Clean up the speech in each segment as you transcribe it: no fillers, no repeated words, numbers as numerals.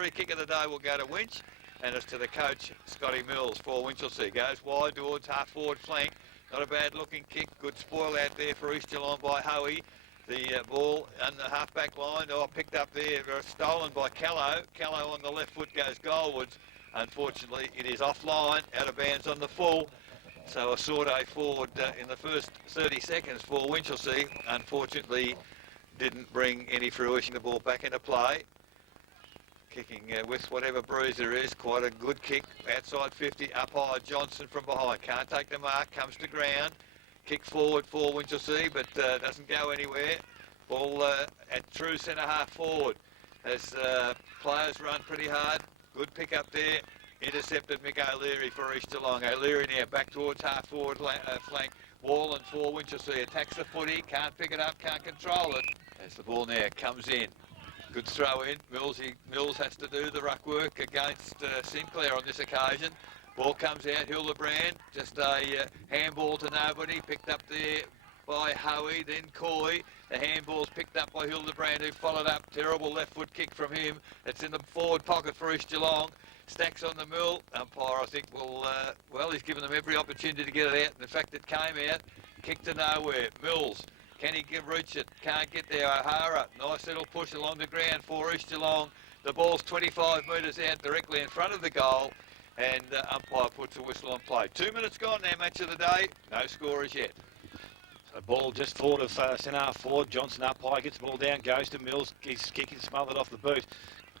free kick of the day will go to Winch, and it's to the coach, Scotty Mills, for Winchelsea. Goes wide towards half-forward flank. Not a bad-looking kick. Good spoil out there for East Geelong by Hoey. The ball on the half-back line, picked up there, stolen by Callow. Callow on the left foot goes goalwards. Unfortunately, it is offline, out of bounds on the full. So a Sordo forward in the first 30 seconds for Winchelsea. Unfortunately, didn't bring any fruition. The ball back into play. Kicking with whatever bruise there is, quite a good kick. Outside 50, up high, Johnson from behind. Can't take the mark, comes to ground. Kick forward for Winchelsea, but doesn't go anywhere. Ball at true centre half forward. As players run pretty hard. Good pick up there. Intercepted Mick O'Leary for East Geelong. O'Leary now back towards half forward flank. Wallen for Winchelsea. Attacks the footy. Can't pick it up. Can't control it. As the ball now comes in. Good throw in. Mills has to do the ruck work against Sinclair on this occasion. Ball comes out. Hildebrand. Just a handball to nobody. Picked up there by Hoey, then Coy. The handball's picked up by Hildebrand, who followed up. Terrible left foot kick from him. It's in the forward pocket for East Geelong. Stacks on the mill. Umpire, I think, will, he's given them every opportunity to get it out. And the fact it came out, kick to nowhere. Mills, can he reach it? Can't get there. O'Hara, nice little push along the ground for East Geelong. The ball's 25 metres out directly in front of the goal. And umpire puts a whistle on play. 2 minutes gone now, match of the day. No score as yet. So ball just forward of centre half forward. Johnson up high, gets the ball down, goes to Mills. He's kicking smothered off the boot.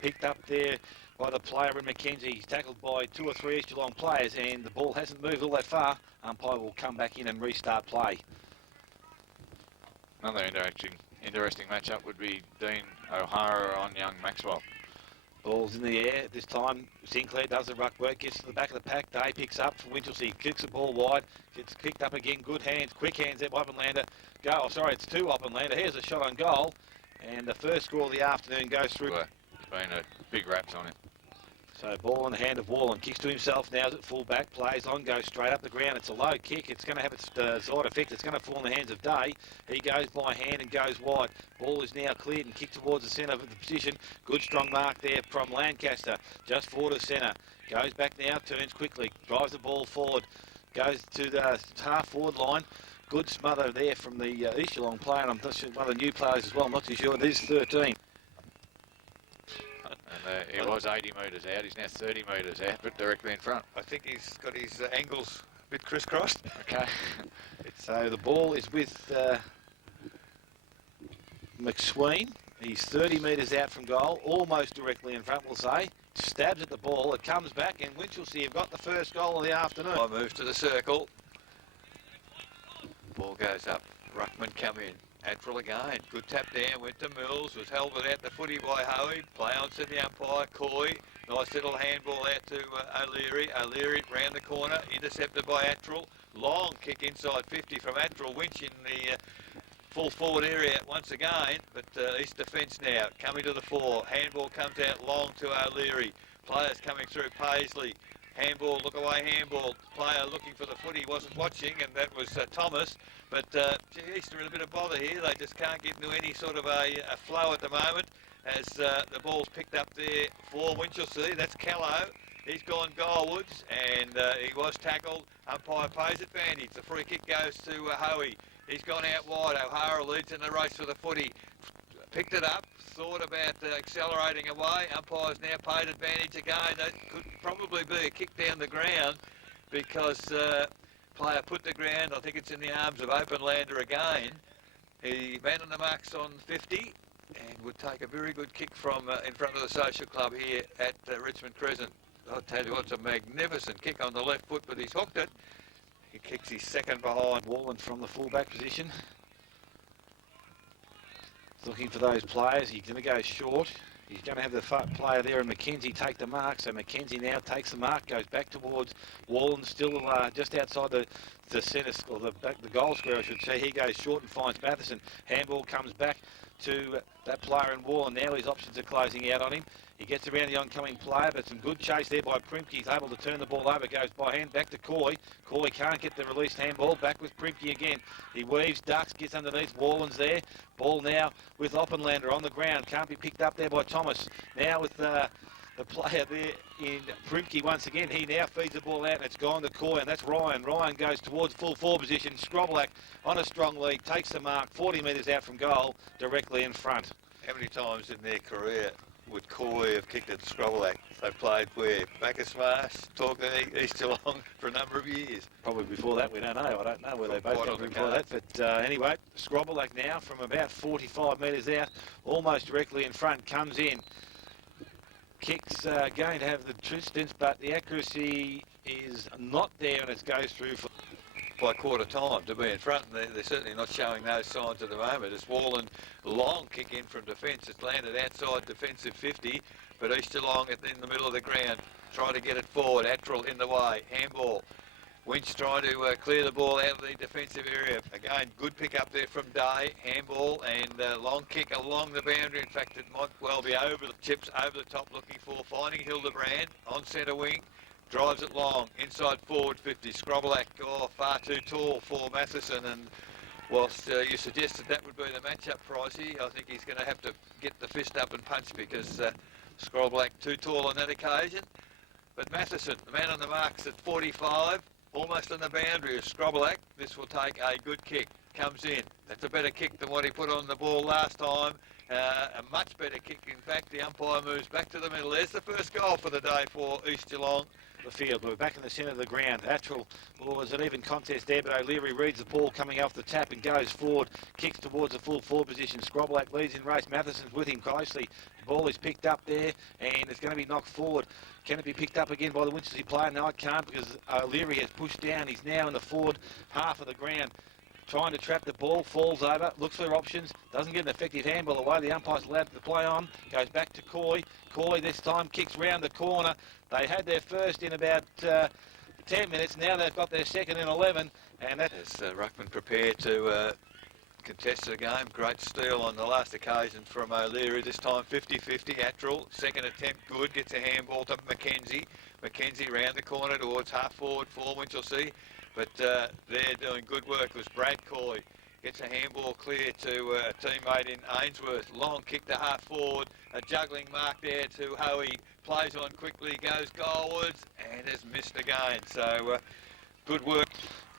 Picked up there by the player in McKenzie. He's tackled by 2 or 3 East Geelong players, and the ball hasn't moved all that far. Umpire will come back in and restart play. Another interesting matchup would be Dean O'Hara on young Maxwell. Ball's in the air. This time Sinclair does the ruck work, gets to the back of the pack. Day picks up for Winchelsea, kicks the ball wide, gets picked up again. Good hands, quick hands there by Oppenlander. It's to Oppenlander. Here's a shot on goal, and the first score of the afternoon goes through. Well, there's been a big raps on him. So ball in the hand of Wallen, kicks to himself, now's at full back, plays on, goes straight up the ground. It's a low kick, it's going to have its desired effect, it's going to fall in the hands of Day. He goes by hand and goes wide. Ball is now cleared and kicked towards the centre of the position. Good strong mark there from Lancaster, just forward of centre. Goes back now, turns quickly, drives the ball forward, goes to the half forward line. Good smother there from the East Geelong player, and I'm not sure, one of the new players as well, I'm not too sure, it is 13. And he was 80 metres out, he's now 30 metres out, but directly in front. I think he's got his angles a bit crisscrossed. Okay. So the ball is with McSween. He's 30 metres out from goal, almost directly in front, we'll say. Stabs at the ball, it comes back, and Winchelsea have got the first goal of the afternoon. Moves to the circle. Ball goes up. Ruckman come in. Attrell again. Good tap down. Went to Mills. Was held without the footy by Hoey. Play on to the umpire. Coy. Nice little handball out to O'Leary. O'Leary round the corner. Intercepted by Attrell. Long kick inside 50 from Attrell. Winch in the full forward area once again. But East defence now coming to the fore. Handball comes out long to O'Leary. Players coming through. Paisley. Handball, look away handball. Player looking for the footy, wasn't watching, and that was Thomas. But East are in a bit of bother here. They just can't get into any sort of a flow at the moment as the ball's picked up there for Winchelsea. That's Callow. He's gone goalwards, and he was tackled. Umpire pays advantage. The free kick goes to Hoey. He's gone out wide. O'Hara leads in the race for the footy. Picked it up, thought about accelerating away. Umpire's now paid advantage again. That could probably be a kick down the ground because player put the ground. I think it's in the arms of Oppenlander again. He man on the marks on 50 and would take a very good kick from in front of the social club here at Richmond Crescent. I'll tell you what, it's a magnificent kick on the left foot, but he's hooked it. He kicks his second behind. Wallen from the full-back position. Looking for those players. He's going to go short. He's going to have the player there and McKenzie take the mark. So McKenzie now takes the mark, goes back towards Wallen, still just outside the centre, or the goal square, I should say. He goes short and finds Matheson. Handball comes back to that player in Wallen. Now his options are closing out on him. He gets around the oncoming player, but some good chase there by Primke. He's able to turn the ball over, goes by hand back to Coy. Coy can't get the released handball, back with Primke again. He weaves, ducks, gets underneath, Wallen's there. Ball now with Oppenlander on the ground, can't be picked up there by Thomas. Now with the the player there in Primke once again. He now feeds the ball out and it's gone to Coy, and that's Ryan. Ryan goes towards full forward position. Scroblack on a strong lead, takes the mark 40 metres out from goal, directly in front. How many times in their career would Coy have kicked at Scroblack? They played where? Backer-Smash, Torquay, East Geelong for a number of years. Probably before that, we don't know. I don't know where they both Quite got on the before that. But anyway, Scroblack now from about 45 metres out, almost directly in front, comes in. Kicks going to have the distance, but the accuracy is not there, and it goes through for by quarter time to be in front, and they're certainly not showing those signs at the moment. It's Wallen long kick in from defence. It's landed outside defensive 50, but East Geelong in the middle of the ground trying to get it forward. Attrell in the way, handball. Winch trying to clear the ball out of the defensive area. Again, good pick up there from Day, handball, and long kick along the boundary. In fact, it might well be over the chips, over the top, looking for finding Hildebrand on centre wing. Drives it long, inside forward 50. Scroblack, far too tall for Matheson, and whilst you suggested that would be the matchup, Pricey, I think he's going to have to get the fist up and punch, because Scroblack too tall on that occasion. But Matheson, the man on the marks at 45, almost on the boundary of Scroblack. This will take a good kick. Comes in. That's a better kick than what he put on the ball last time. A much better kick, in fact. The umpire moves back to the middle. There's the first goal for the day for East Geelong. The field, we're back in the centre of the ground. Attrell, was an even contest there, but O'Leary reads the ball coming off the tap and goes forward, kicks towards the full forward position. Scroblack leads in race. Matheson's with him closely. The ball is picked up there, and it's going to be knocked forward. Can it be picked up again by the Winchelsea player? No, it can't, because O'Leary has pushed down. He's now in the forward half of the ground, trying to trap the ball, falls over, looks for their doesn't get an effective handball away. The umpire's allowed to play on, goes back to Coy. Coy this time kicks round the corner. They had their first in about 10 minutes. Now they've got their second in 11. And that is Ruckman prepared to contest the game. Great steal on the last occasion from O'Leary. This time 50-50. Attrell, second attempt good. Gets a handball to Mackenzie. Mackenzie round the corner towards half forward for Winchelsea. But they're doing good work. It was Brad Coy. Gets a handball clear to a teammate in Ainsworth. Long kick to half forward. A juggling mark there to Hoey. Plays on quickly, goes goalwards, and has missed again. So good work.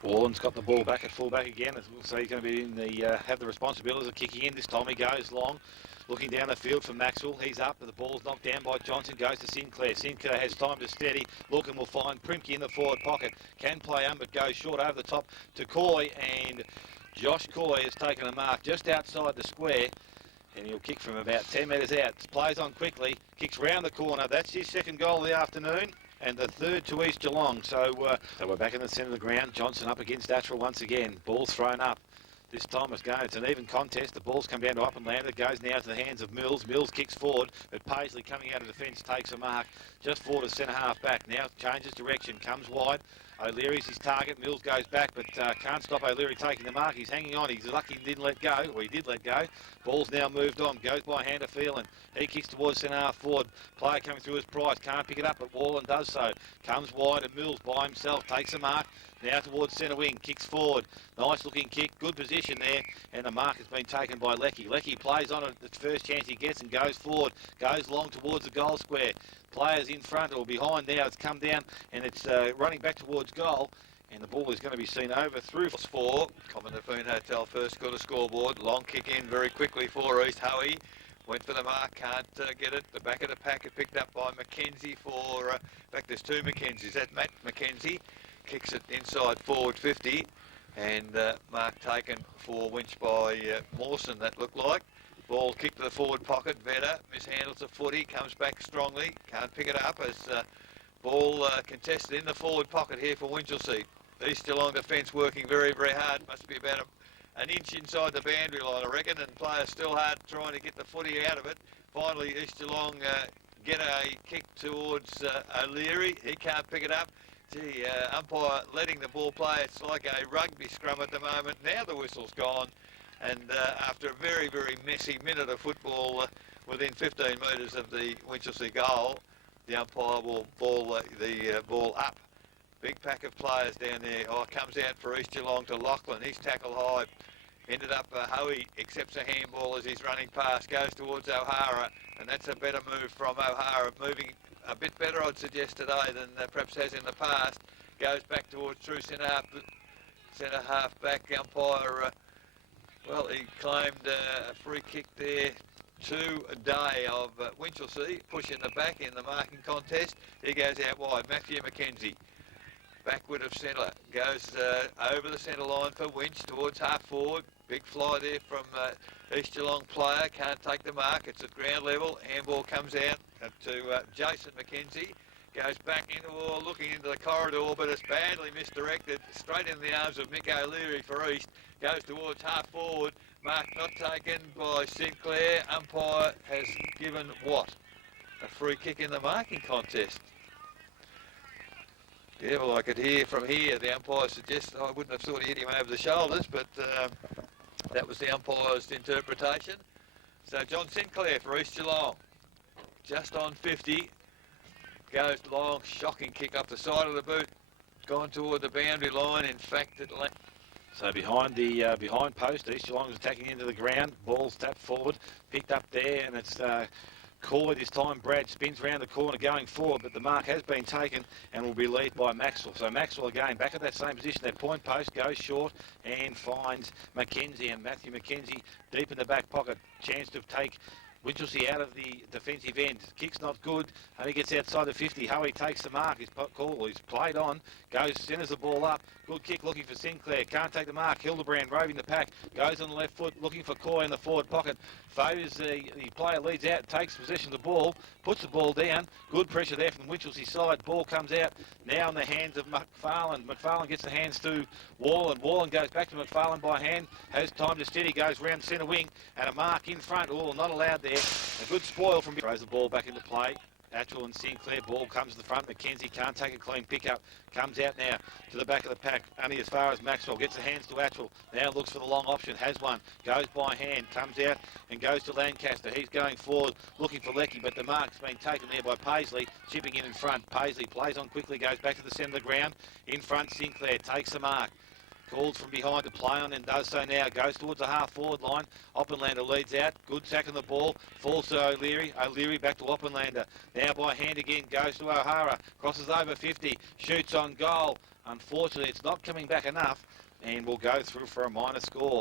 Wallen's got the ball back at fullback again. So he's going to be in the have the responsibilities of kicking in. This time he goes long, looking down the field for Maxwell. He's up, but the ball's knocked down by Johnson. Goes to Sinclair. Sinclair has time to steady. Look, and will find Primke in the forward pocket. Can play on, but goes short over the top to Coy, and Josh Coy has taken a mark just outside the square, and he'll kick from about 10 metres out. Plays on quickly, kicks round the corner. That's his second goal of the afternoon, and the third to East Geelong. So we're back in the centre of the ground. Johnson up against Attrell once again. Ball thrown up. This time it's an even contest. The ball's come down to up and land. It goes now to the hands of Mills. Mills kicks forward, but Paisley coming out of defence takes a mark just forward to centre half back. Now changes direction, comes wide. O'Leary's his target. Mills goes back, but can't stop O'Leary taking the mark. He's hanging on. He's lucky he didn't let go, or he did let go. Ball's now moved on. Goes by Hander Phelan. He kicks towards centre half forward. Player coming through his Price. Can't pick it up, but Wallen does so. Comes wide, and Mills by himself takes a mark. Now towards centre wing. Kicks forward. Nice looking kick. Good position there. And the mark has been taken by Leckie. Leckie plays on it the first chance he gets and goes forward. Goes long towards the goal square. Players in front or behind now. It's come down and it's running back towards goal. And the ball is going to be seen over through. For Common Nafoon Hotel first got a scoreboard. Long kick in very quickly for East. Hoey went for the mark, can't get it. The back of the packet picked up by Mackenzie for, in fact there's two Mackenzies. That's Matt Mackenzie. Kicks it inside forward 50. And mark taken for Winch by Mawson, that looked like. Ball kicked to the forward pocket, Vedder mishandles the footy, comes back strongly, can't pick it up as ball contested in the forward pocket here for Winchelsea. East Geelong defence working very, very hard, must be about an inch inside the boundary line, I reckon, and players still hard trying to get the footy out of it. Finally, East Geelong get a kick towards O'Leary, he can't pick it up. Gee, umpire letting the ball play, it's like a rugby scrum at the moment. Now the whistle's gone. And after a very, very messy minute of football within 15 metres of the Winchelsea goal, the umpire will ball the ball up. Big pack of players down there. Oh, comes out for East Geelong to Lachlan. He's tackle high. Ended up Hoey accepts a handball as he's running past, goes towards O'Hara, and that's a better move from O'Hara, moving a bit better, I'd suggest, today than perhaps has in the past. Goes back towards true centre half back umpire. Well, he claimed a free kick there to a day of Winchelsea, pushing the back in the marking contest. He goes out wide. Matthew McKenzie, backward of centre, goes over the centre line for Winch towards half forward. Big fly there from East Geelong player, can't take the mark. It's at ground level. Handball comes out to Jason McKenzie. Goes back looking into the corridor, but it's badly misdirected. Straight in the arms of Mick O'Leary for East. Goes towards half forward. Mark not taken by Sinclair. Umpire has given what? A free kick in the marking contest. Yeah, well, I could hear from here the umpire suggests I wouldn't have thought he hit him over the shoulders, but that was the umpire's interpretation. So John Sinclair for East Geelong, just on 50. Goes long, shocking kick up the side of the boot, gone toward the boundary line. In fact, it left. So behind the behind post, East Geelong is attacking into the ground. Ball's tapped forward, picked up there, and it's Corley this time. Brad spins round the corner going forward, but the mark has been taken and will be led by Maxwell. So Maxwell again back at that same position. That point post goes short and finds McKenzie, and Matthew McKenzie deep in the back pocket. Chance to take Winchelsea out of the defensive end. Kick's not good. Only gets outside the 50. Hoey takes the mark. He's played on. Goes, centres the ball up. Good kick looking for Sinclair. Can't take the mark. Hildebrand roving the pack. Goes on the left foot looking for Coy in the forward pocket. Favours the player, leads out, takes possession of the ball, puts the ball down. Good pressure there from the Winchelsea side. Ball comes out now in the hands of McFarlane. McFarlane gets the hands to Wallen. Wallen goes back to McFarlane by hand. Has time to steady. Goes round centre wing and a mark in front. Oh, not allowed there. A good spoil from... Throws the ball back into play. Atchell and Sinclair, ball comes to the front. McKenzie can't take a clean pickup. Comes out now to the back of the pack. Only as far as Maxwell. Gets the hands to Atchell. Now looks for the long option. Has one. Goes by hand. Comes out and goes to Lancaster. He's going forward looking for Leckie, but the mark's been taken there by Paisley. Chipping in front. Paisley plays on quickly. Goes back to the centre of the ground. In front, Sinclair takes the mark. Called from behind to play on and does so now. Goes towards the half-forward line. Oppenlander leads out. Good sack on the ball. Falls to O'Leary. O'Leary back to Oppenlander. Now by hand again. Goes to O'Hara. Crosses over 50. Shoots on goal. Unfortunately, it's not coming back enough. And will go through for a minor score.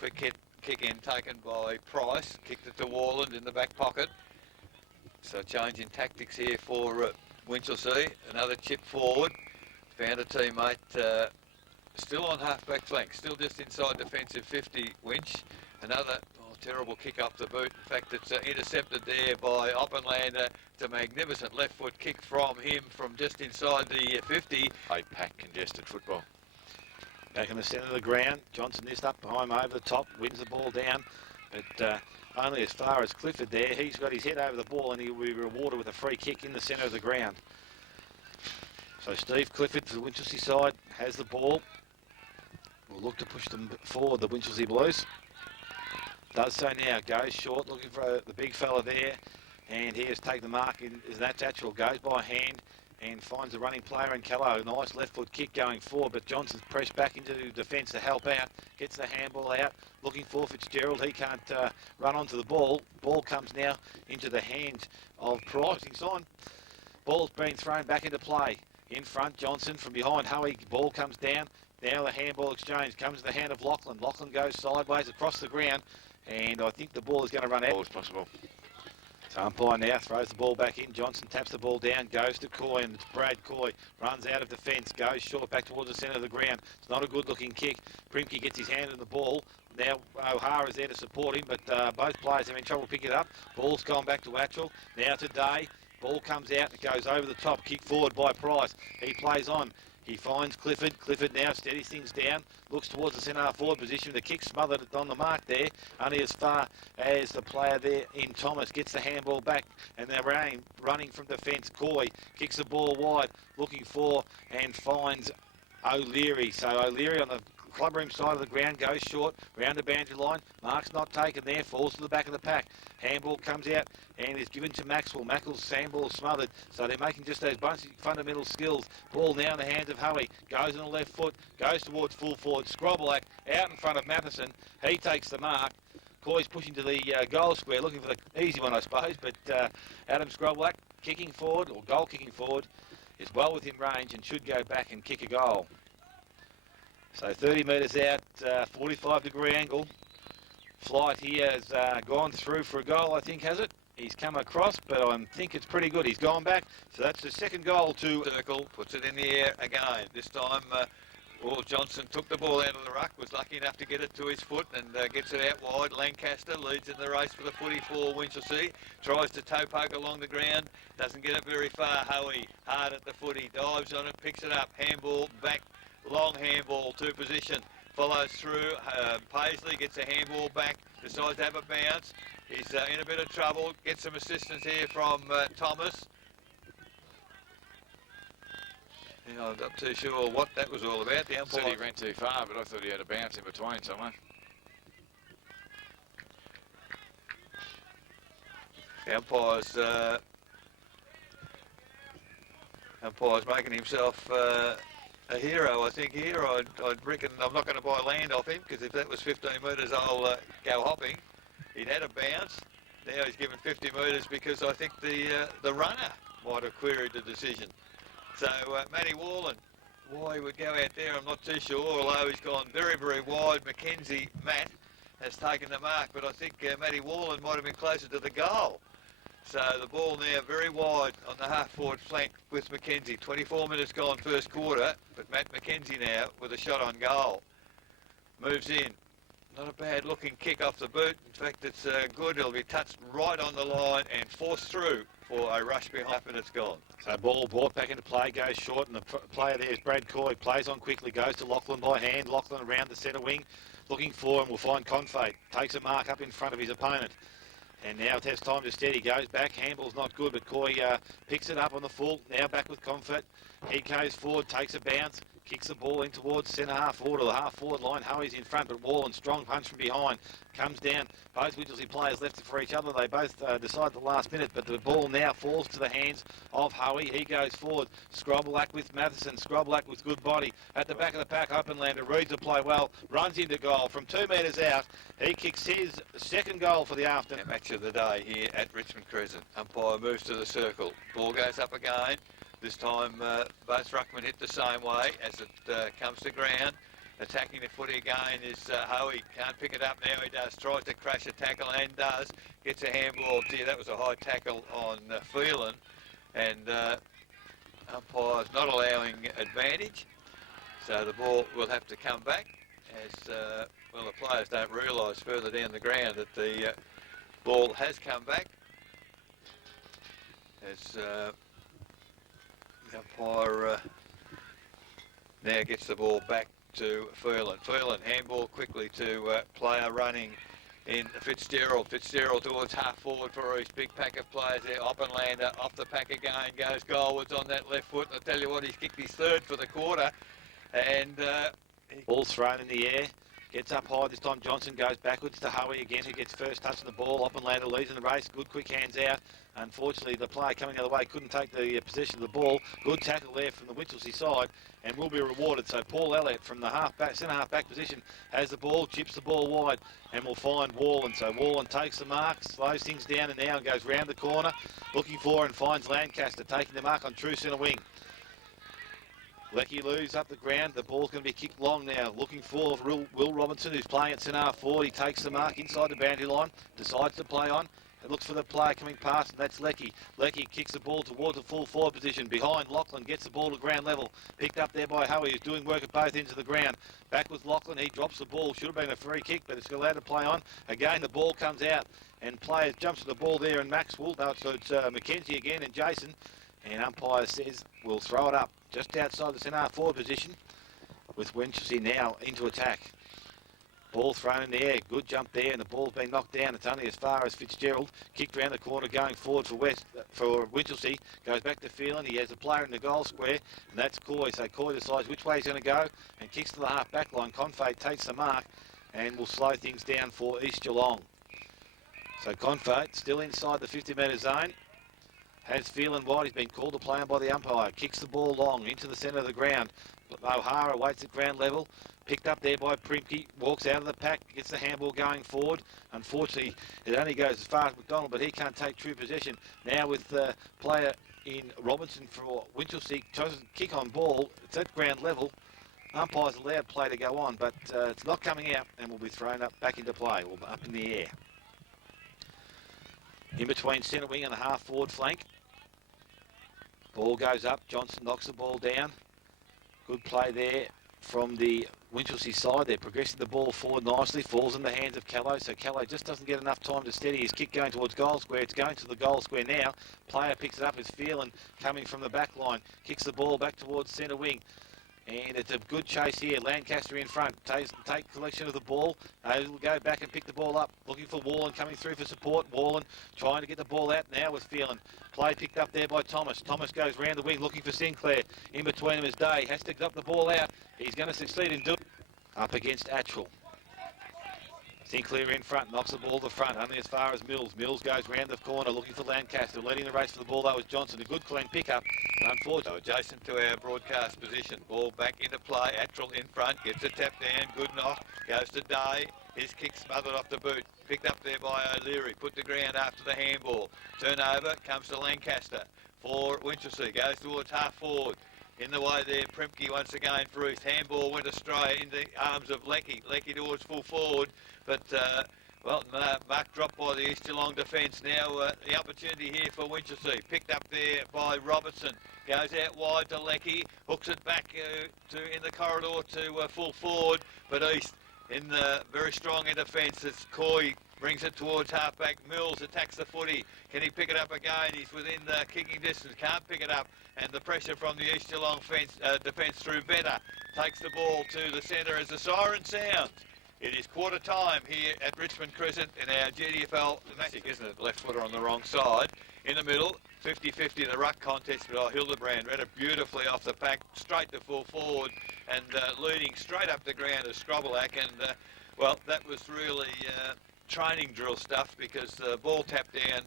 Kick in taken by Price. Kicked it to Warland in the back pocket. So change in tactics here for Winchelsea. Another chip forward. Found a teammate... still on half-back flank, still just inside defensive 50, Winch. Another terrible kick up the boot. In fact, it's intercepted there by Oppenlander. It's a magnificent left foot kick from him from just inside the 50. Eight-pack congested football. Back in the centre of the ground. Johnson this up behind over the top, wins the ball down. But only as far as Clifford there. He's got his head over the ball and he'll be rewarded with a free kick in the centre of the ground. So Steve Clifford for the Winchelsea side has the ball. Will look to push them forward, the Winchelsea Blues. Does so now, goes short, looking for the big fella there. And he has taken the mark, and that's Atchell. Goes by hand and finds a running player in Callow. Nice left foot kick going forward, but Johnson's pressed back into defence to help out. Gets the handball out, looking for Fitzgerald. He can't run onto the ball. Ball comes now into the hands of Price. He's on. Ball's been thrown back into play. In front, Johnson from behind. Hoey, ball comes down. Now the handball exchange comes to the hand of Lachlan. Lachlan goes sideways across the ground, and I think the ball is going to run out. Ball is possible. So umpire now throws the ball back in. Johnson taps the ball down, goes to Coy, and it's Brad Coy. Runs out of defence, goes short back towards the centre of the ground. It's not a good-looking kick. Primke gets his hand on the ball. Now O'Hara's there to support him, but both players have in trouble picking it up. Ball's gone back to Atchell. Now to Day. Ball comes out and it goes over the top. Kick forward by Price. He plays on. He finds Clifford. Clifford now steadies things down. Looks towards the centre forward position. The kick smothered on the mark there. Only as far as the player there in Thomas gets the handball back. And they're running from defence. Coy kicks the ball wide. Looking for and finds O'Leary. So O'Leary on the clubroom side of the ground goes short. Round the boundary line. Mark's not taken there. Falls to the back of the pack. Handball comes out and is given to Maxwell. Maxwell's sandball smothered, so they're making just those basic fundamental skills. Ball now in the hands of Hoey. Goes on the left foot, goes towards full forward. Scrobelack out in front of Matheson. He takes the mark. Coy's pushing to the goal square, looking for the easy one, I suppose, but Adam Scrobelack kicking forward, or goal kicking forward, is well within range and should go back and kick a goal. So 30 metres out, 45-degree angle. Flight here has gone through for a goal, I think, has it? He's come across, but I think it's pretty good. He's gone back, so that's the second goal to circle, puts it in the air again. This time, Will Johnson took the ball out of the ruck, was lucky enough to get it to his foot and gets it out wide. Lancaster leads in the race for the footy for Winchelsea. Tries to toe poke along the ground, doesn't get it very far. Hoey hard at the footy, dives on it, picks it up, handball back, long handball to position. Follows through, Paisley gets a handball back, decides to have a bounce. He's in a bit of trouble, gets some assistance here from Thomas. I'm not too sure what that was all about. The umpire said he ran too far, but I thought he had a bounce in between somewhere. The umpire's making himself a hero, I think, here. I'd reckon I'm not going to buy land off him, because if that was 15 metres, I'll go hopping. He'd had a bounce. Now he's given 50 metres because I think the runner might have queried the decision. So Matty Wallen, why he would go out there, I'm not too sure, although he's gone very, very wide. Matt has taken the mark, but I think Matty Wallen might have been closer to the goal. So the ball now very wide on the half-forward flank with Mackenzie. 24 minutes gone first quarter, but Matt Mackenzie now with a shot on goal. Moves in. Not a bad looking kick off the boot. In fact, it's good. It'll be touched right on the line and forced through for a rush behind, and it's gone. So ball brought back into play, goes short, and the player there is Brad Coy. Plays on quickly, goes to Lachlan by hand. Lachlan around the centre wing, looking for him. Will find Confate. Takes a mark up in front of his opponent. And now it has time to steady. Goes back. Handball's not good, but Coy picks it up on the full. Now back with Confate. He goes forward, takes a bounce. Kicks the ball in towards centre half forward, or the half forward line. Hoey's in front, but Wallen, strong punch from behind. Comes down. Both Winchelsea players left it for each other. They both decide at the last minute, but the ball now falls to the hands of Hoey. He goes forward. Scrobelack with Matheson. Scrobelack with good body. At the back of the pack, Openlander reads the play well. Runs into goal from 2 metres out. He kicks his second goal for the afternoon. Match of the day here at Richmond Crescent. Umpire moves to the circle. Ball goes up again. This time, both ruckmen hit the same way as it comes to ground. Attacking the footy again is Hoey. Can't pick it up now. He does. Tries to crash a tackle and does. Gets a handball. Gee, that was a high tackle on Phelan. And umpire's not allowing advantage. So the ball will have to come back as, well, the players don't realise further down the ground that the ball has come back. As the umpire now gets the ball back to Phelan. Phelan, handball quickly to player running in Fitzgerald. Fitzgerald towards half forward for his big pack of players there. Oppenlander off the pack again, goes goalwards on that left foot. I'll tell you what, he's kicked his third for the quarter. And ball thrown in the air. Gets up high this time. Johnson goes backwards to Hoey again, who gets first touch on the ball. Oppenlander leads in the race. Good quick hands out. Unfortunately, the player coming the other way couldn't take the possession of the ball. Good tackle there from the Winchelsea side and will be rewarded. So Paul Elliott from the centre half back position has the ball, chips the ball wide and will find Wallen. So Wallen takes the mark, slows things down and now goes round the corner, looking for and finds Lancaster taking the mark on true centre wing. Lecky Lou's up the ground. The ball's going to be kicked long now. Looking for Will Robinson, who's playing at centre half forward. He takes the mark inside the boundary line, decides to play on. It looks for the player coming past, and that's Lecky. Lecky kicks the ball towards the full forward position. Behind Lachlan, gets the ball to ground level. Picked up there by Hoey, who's doing work at both ends of the ground. Back with Lachlan, he drops the ball. Should have been a free kick, but it's allowed to play on. Again, the ball comes out, and players jumps to the ball there, and Maxwell. So it's Mackenzie again, and Jason. And umpire says we'll throw it up just outside the centre half forward position with Winchelsea now into attack. Ball thrown in the air, good jump there, and the ball's been knocked down. It's only as far as Fitzgerald. Kicked round the corner, going forward for Winchelsea. Goes back to Phelan. He has a player in the goal square, and that's Coy. So Coy decides which way he's going to go and kicks to the half back line. Confate takes the mark and will slow things down for East Geelong. So Confate still inside the 50-metre zone. Has Phelan wide. He's been called to play on by the umpire. Kicks the ball long into the centre of the ground. O'Hara waits at ground level. Picked up there by Primke, walks out of the pack, gets the handball going forward. Unfortunately, it only goes as far as McDonald, but he can't take true possession. Now with the player in Robinson for Winchelsea, tries to kick on ball. It's at ground level. Umpire's allowed play to go on, but it's not coming out and will be thrown up back into play, or up in the air. In between centre wing and the half forward flank. Ball goes up, Johnson knocks the ball down. Good play there from the Winchelsea side. They're progressing the ball forward nicely, falls in the hands of Callow, so Callow just doesn't get enough time to steady his kick going towards goal square. It's going to the goal square now. Player picks it up, it's Phelan coming from the back line, kicks the ball back towards centre wing. And it's a good chase here. Lancaster in front. Take collection of the ball. He'll go back and pick the ball up. Looking for Wallen coming through for support. Wallen trying to get the ball out now with Phelan. Play picked up there by Thomas. Thomas goes round the wing looking for Sinclair. In between them is Day. Has to get the ball out. He's going to succeed in doing it. Up against Attrell. Sinclair in front, knocks the ball to the front, only as far as Mills. Mills goes round the corner looking for Lancaster. Leading the race for the ball, that was Johnson. A good clean pickup. Unfortunately, adjacent to our broadcast position. Ball back into play. Attrell in front, gets a tap down. Good knock. Goes to Day. His kick smothered off the boot. Picked up there by O'Leary. Put the ground after the handball. Turnover comes to Lancaster for Winchelsea. Goes towards half forward. In the way there, Primke once again for his handball went astray in the arms of Leckie. Leckie towards full forward, but well, mark dropped by the East Geelong defence. Now the opportunity here for Winchelsea. Picked up there by Robertson. Goes out wide to Leckie. Hooks it back in the corridor to full forward, but East in the very strong in defence. It's Coy. Brings it towards halfback. Mills attacks the footy. Can he pick it up again? He's within the kicking distance. Can't pick it up. And the pressure from the East Geelong defence through Better takes the ball to the centre as the siren sounds. It is quarter time here at Richmond Crescent in our GDFL. Magic, isn't it? Left footer on the wrong side. In the middle, 50-50 in the ruck contest. But Hildebrand read it beautifully off the pack, straight to full forward, and leading straight up the ground is Scrobelack. And, well, that was really training drill stuff, because the ball tapped down,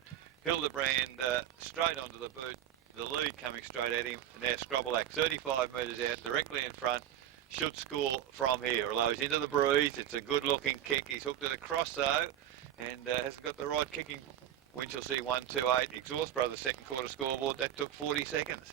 Hildebrand straight onto the boot, the lead coming straight at him. Now Scrobelack 35 metres out, directly in front, should score from here. Although he's into the breeze, it's a good looking kick. He's hooked it across though, and hasn't got the right kicking. Winchelsea 1-2-8, Exhaust Brothers second quarter scoreboard. That took 40 seconds.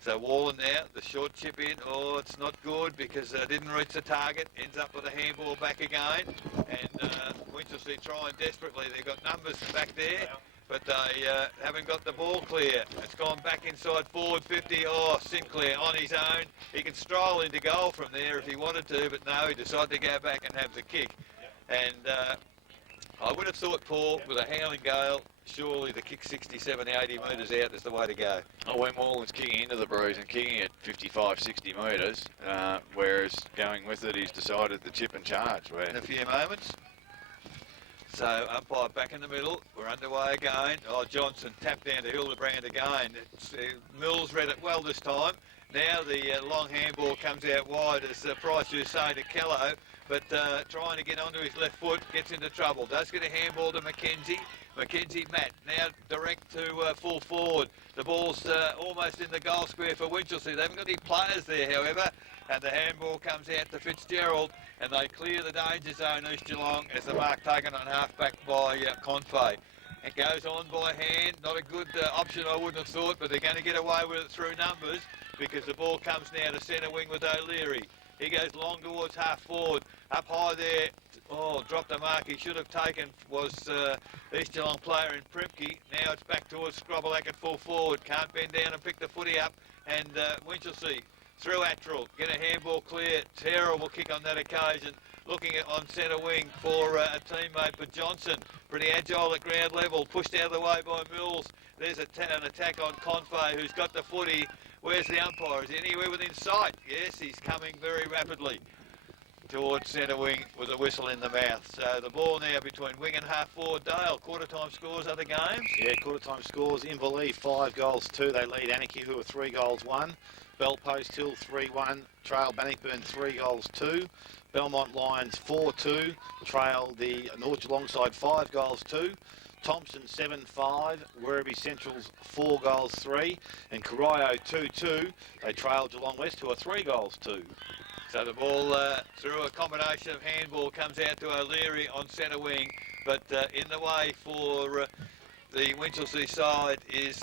So Wallen now, the short chip in. Oh, it's not good because didn't reach the target. Ends up with a handball back again. And Winchelsea trying desperately. They've got numbers back there, but they haven't got the ball clear. It's gone back inside forward 50. Oh, Sinclair on his own. He could stroll into goal from there if he wanted to, but no, he decided to go back and have the kick. And I would have thought, Paul, with a howling gale, surely the kick 67, 80 metres out is the way to go. Oh, when Morland's kicking into the breeze and kicking at 55, 60 metres, whereas going with it, he's decided to chip and charge. In a few moments. So umpire back in the middle. We're underway again. Oh, Johnson tapped down to Hildebrand again. Mills read it well this time. Now the long handball comes out wide as Price was saying to Kello, but trying to get onto his left foot, gets into trouble. Does get a handball to McKenzie. McKenzie, Matt, now direct to full forward. The ball's almost in the goal square for Winchelsea. They haven't got any players there, however, and the handball comes out to Fitzgerald, and they clear the danger zone, East Geelong, as the mark taken on halfback by Confe. It goes on by hand. Not a good option, I wouldn't have thought, but they're going to get away with it through numbers, because the ball comes now to centre wing with O'Leary. He goes long towards half forward. Up high there. Oh, dropped the mark he should have taken was East Geelong player in Primke. Now it's back towards Scrobelack at full forward. Can't bend down and pick the footy up. And Winchelsea through Attrell. Get a handball clear. Terrible kick on that occasion. Looking on centre wing for a teammate, but Johnson, pretty agile at ground level. Pushed out of the way by Mills. There's an attack on Confe, who's got the footy. Where's the umpire? Is he anywhere within sight? Yes, he's coming very rapidly towards centre wing with a whistle in the mouth. So the ball now between wing and half forward. Dale, quarter time scores other games? Yeah, quarter time scores. Inverleigh 5-2. They lead Anarchy, who are 3-1. Bellpost Hill 3-1. Trail Bannockburn 3-2. Belmont Lions 4-2. Trail the North Geelong side 5-2. Thompson 7-5, Werribee Central's 4 goals 3, and Corio 2-2. They trail Geelong West, who are 3 goals 2. So the ball through a combination of handball comes out to O'Leary on centre wing, but in the way for the Winchelsea side is,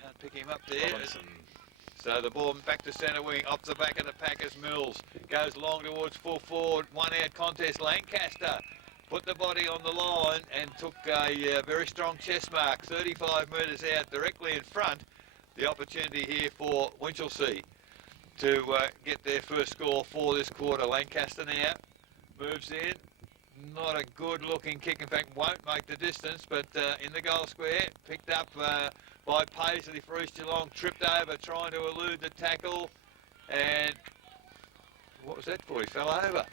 can't pick him up there. Robinson. So the ball back to centre wing, off the back of the pack is Mills. Goes long towards full forward, 1-out contest. Lancaster put the body on the line and took a very strong chest mark, 35 metres out directly in front. The opportunity here for Winchelsea to get their first score for this quarter. Lancaster now moves in. Not a good looking kick, in fact won't make the distance, but in the goal square, picked up by Paisley for East Geelong, tripped over trying to elude the tackle, and what was that for? He fell over.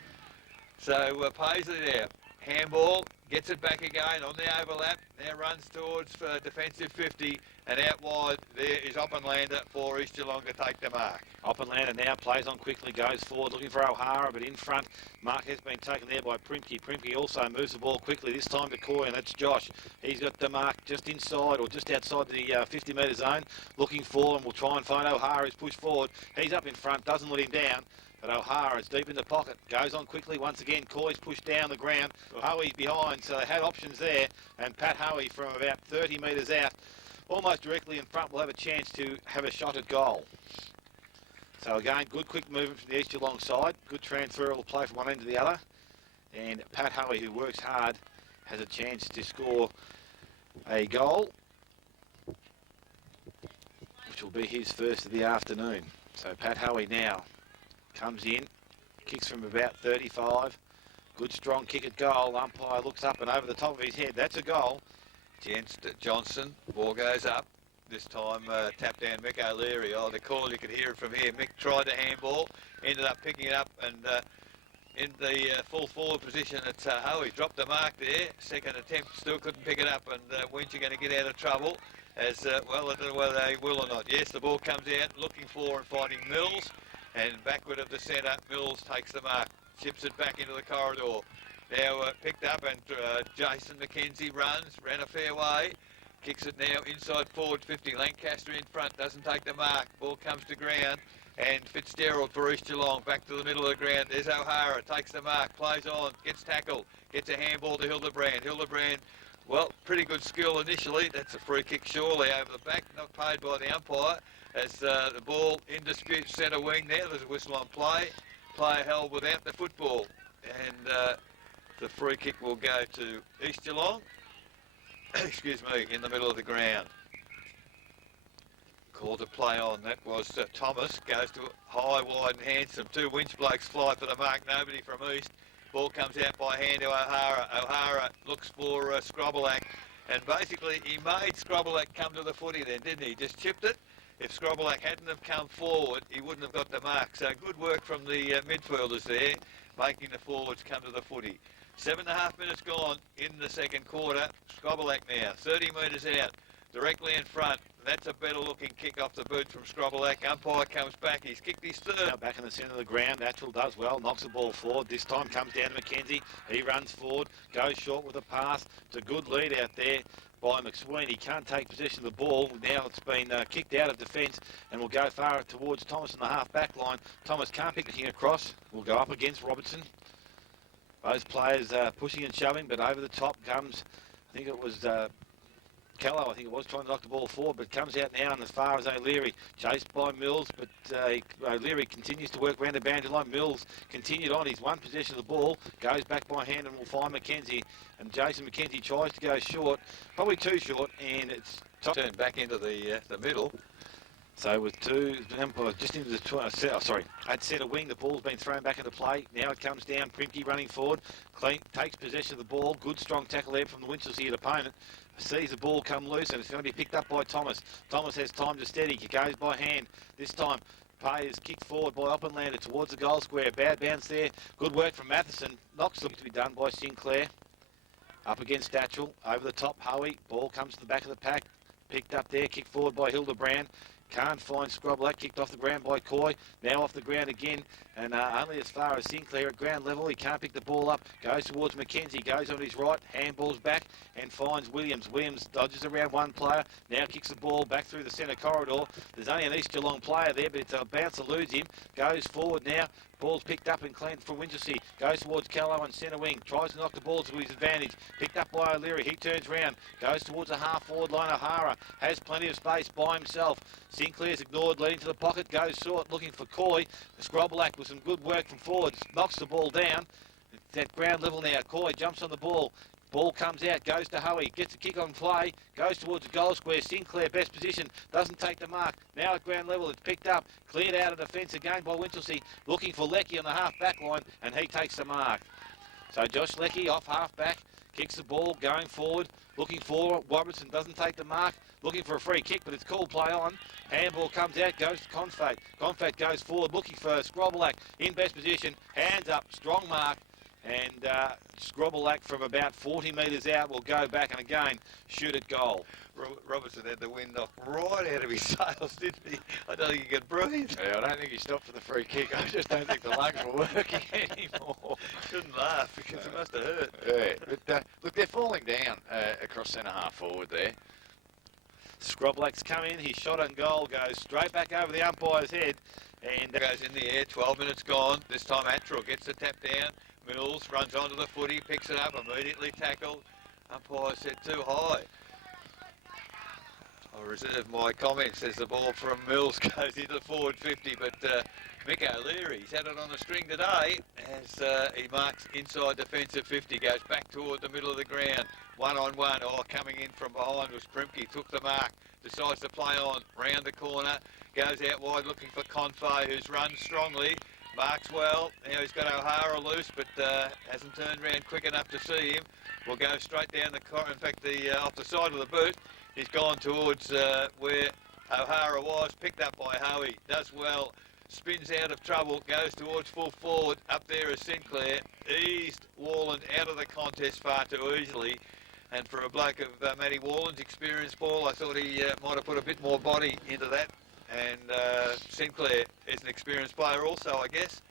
So Paisley there, handball, gets it back again on the overlap, now runs towards defensive 50, and out wide there is Oppenlander for East Geelong to take the mark. Oppenlander now plays on quickly, goes forward looking for O'Hara, but in front mark has been taken there by Primke. Primke also moves the ball quickly, this time to Coy, and that's Josh. He's got the mark just inside or just outside the 50 metre zone, looking for and will try and find O'Hara, who's pushed forward. He's up in front, doesn't let him down. But O'Hara is deep in the pocket, goes on quickly once again. Coy's pushed down the ground, Hoey behind, so they had options there. And Pat Hoey from about 30 metres out, almost directly in front, will have a chance to have a shot at goal. So again, good quick movement from the East Geelong side, good transferable play from one end to the other. And Pat Hoey, who works hard, has a chance to score a goal, which will be his first of the afternoon. So Pat Hoey now comes in, kicks from about 35. Good strong kick at goal. Umpire looks up and over the top of his head. That's a goal. Against Johnson, ball goes up. This time tapped down Mick O'Leary. Oh, the call, you could hear it from here. Mick tried to handball, ended up picking it up, and in the full forward position at Hoey. Dropped the mark there. Second attempt, still couldn't pick it up, and Winch are going to get out of trouble. As well, I don't know whether they will or not. Yes, the ball comes out, looking for and finding Mills. And backward of the centre, Mills takes the mark, chips it back into the corridor. Now picked up, and Jason McKenzie ran a fair way, kicks it now inside forward 50. Lancaster in front, doesn't take the mark. Ball comes to ground, and Fitzgerald for East Geelong back to the middle of the ground. There's O'Hara, takes the mark, plays on, gets tackled, gets a handball to Hildebrand. Hildebrand, well, pretty good skill initially. That's a free kick surely over the back, not paid by the umpire. As the ball in dispute centre wing now, there's a whistle on play. Player held without the football, and the free kick will go to East Geelong. Excuse me, in the middle of the ground. Called to play on. That was Thomas. Goes to high, wide and handsome. 2 Winch blokes fly for the mark. Nobody from East. Ball comes out by hand to O'Hara. O'Hara looks for Scrobelack, and basically he made Scrobelack come to the footy then, didn't he? Just chipped it. If Scrobelack hadn't have come forward, he wouldn't have got the mark. So good work from the midfielders there, making the forwards come to the footy. 7.5 minutes gone in the second quarter. Scrobelack now, 30 metres out, directly in front. That's a better looking kick off the boot from Scrobelack. Umpire comes back, he's kicked his third. Now back in the centre of the ground, Natural does well, knocks the ball forward. This time comes down to McKenzie. He runs forward, goes short with a pass. It's a good lead out there by McSween. He can't take possession of the ball. Now it's been kicked out of defence and will go far towards Thomas in the half-back line. Thomas can't pick anything across. Will go up against Robertson. Both players pushing and shoving, but over the top comes, I think it was Kello, trying to knock the ball forward, but comes out now and as far as O'Leary. Chased by Mills, but O'Leary continues to work around the boundary line. Mills continued on. He's won possession of the ball, goes back by hand and will find McKenzie. And Jason McKenzie tries to go short, probably too short, and it's turned back into the middle. So with two, just into the, at centre wing, the ball's been thrown back into play. Now it comes down, Primke running forward, takes possession of the ball. Good strong tackle there from the Winchelsea opponent. Sees the ball come loose and it's going to be picked up by Thomas. Thomas has time to steady, he goes by hand. This time, Pay is kicked forward by Oppenlander towards the goal square. Bad bounce there, good work from Matheson. Knocks them to be done by Sinclair. Up against Datchell, over the top, Hoey. Ball comes to the back of the pack. Picked up there, kicked forward by Hildebrand. Can't find Scroblack, kicked off the ground by Coy, now off the ground again, and only as far as Sinclair at ground level. He can't pick the ball up, goes towards Mackenzie, goes on his right, handballs back and finds Williams. Williams dodges around one player, now kicks the ball back through the centre corridor. There's only an East Geelong player there, but it's a bounce eludes him, goes forward now. Ball's picked up and cleaned from Winchelsea. Goes towards Callow on centre wing. Tries to knock the ball to his advantage. Picked up by O'Leary. He turns round. Goes towards the half-forward line. O'Hara has plenty of space by himself. Sinclair's ignored, leading to the pocket. Goes short, looking for Coy. Scroblack with some good work from forwards. Knocks the ball down. It's at ground level now. Coy jumps on the ball. Ball comes out, goes to Hoey, gets a kick on play, goes towards the goal square. Sinclair, best position, doesn't take the mark. Now at ground level, it's picked up, cleared out of defence again by Winchelsea, looking for Leckie on the half-back line, and he takes the mark. So Josh Leckie off half-back, kicks the ball, going forward, looking for Robertson, doesn't take the mark, looking for a free kick, but it's called play on. Handball comes out, goes to Confate. Confate goes forward, looking for Scroblack, in best position, hands up, strong mark. And Scroblack from about 40 metres out will go back and again shoot at goal. Robertson had the wind knocked right out of his sails, didn't he? I don't think he could breathe. Yeah, I don't think he stopped for the free kick. I just don't think the lungs were working anymore. Shouldn't laugh because it must have hurt. Yeah, but look, they're falling down across centre half forward there. Scroblack's come in, his shot on goal goes straight back over the umpire's head. And goes in the air, 12 minutes gone. This time Attrell gets the tap down. Mills runs onto the footy, picks it up, immediately tackled. Umpire said too high. I'll reserve my comments as the ball from Mills goes into the forward 50, but Mick O'Leary, he's had it on the string today as he marks inside defensive 50, goes back toward the middle of the ground, one-on-one. Oh, coming in from behind was Primke, took the mark, decides to play on, round the corner, goes out wide looking for Confay, who's run strongly. Marks well, now he's got O'Hara loose, but hasn't turned around quick enough to see him. Will go straight down the corner, in fact, off the side of the boot. He's gone towards where O'Hara was, picked up by Hoey, does well, spins out of trouble, goes towards full forward, up there is Sinclair, eased Warland out of the contest far too easily. And for a bloke of Matty Warland's experience, Paul, I thought he might have put a bit more body into that. And Sinclair is an experienced player also, I guess.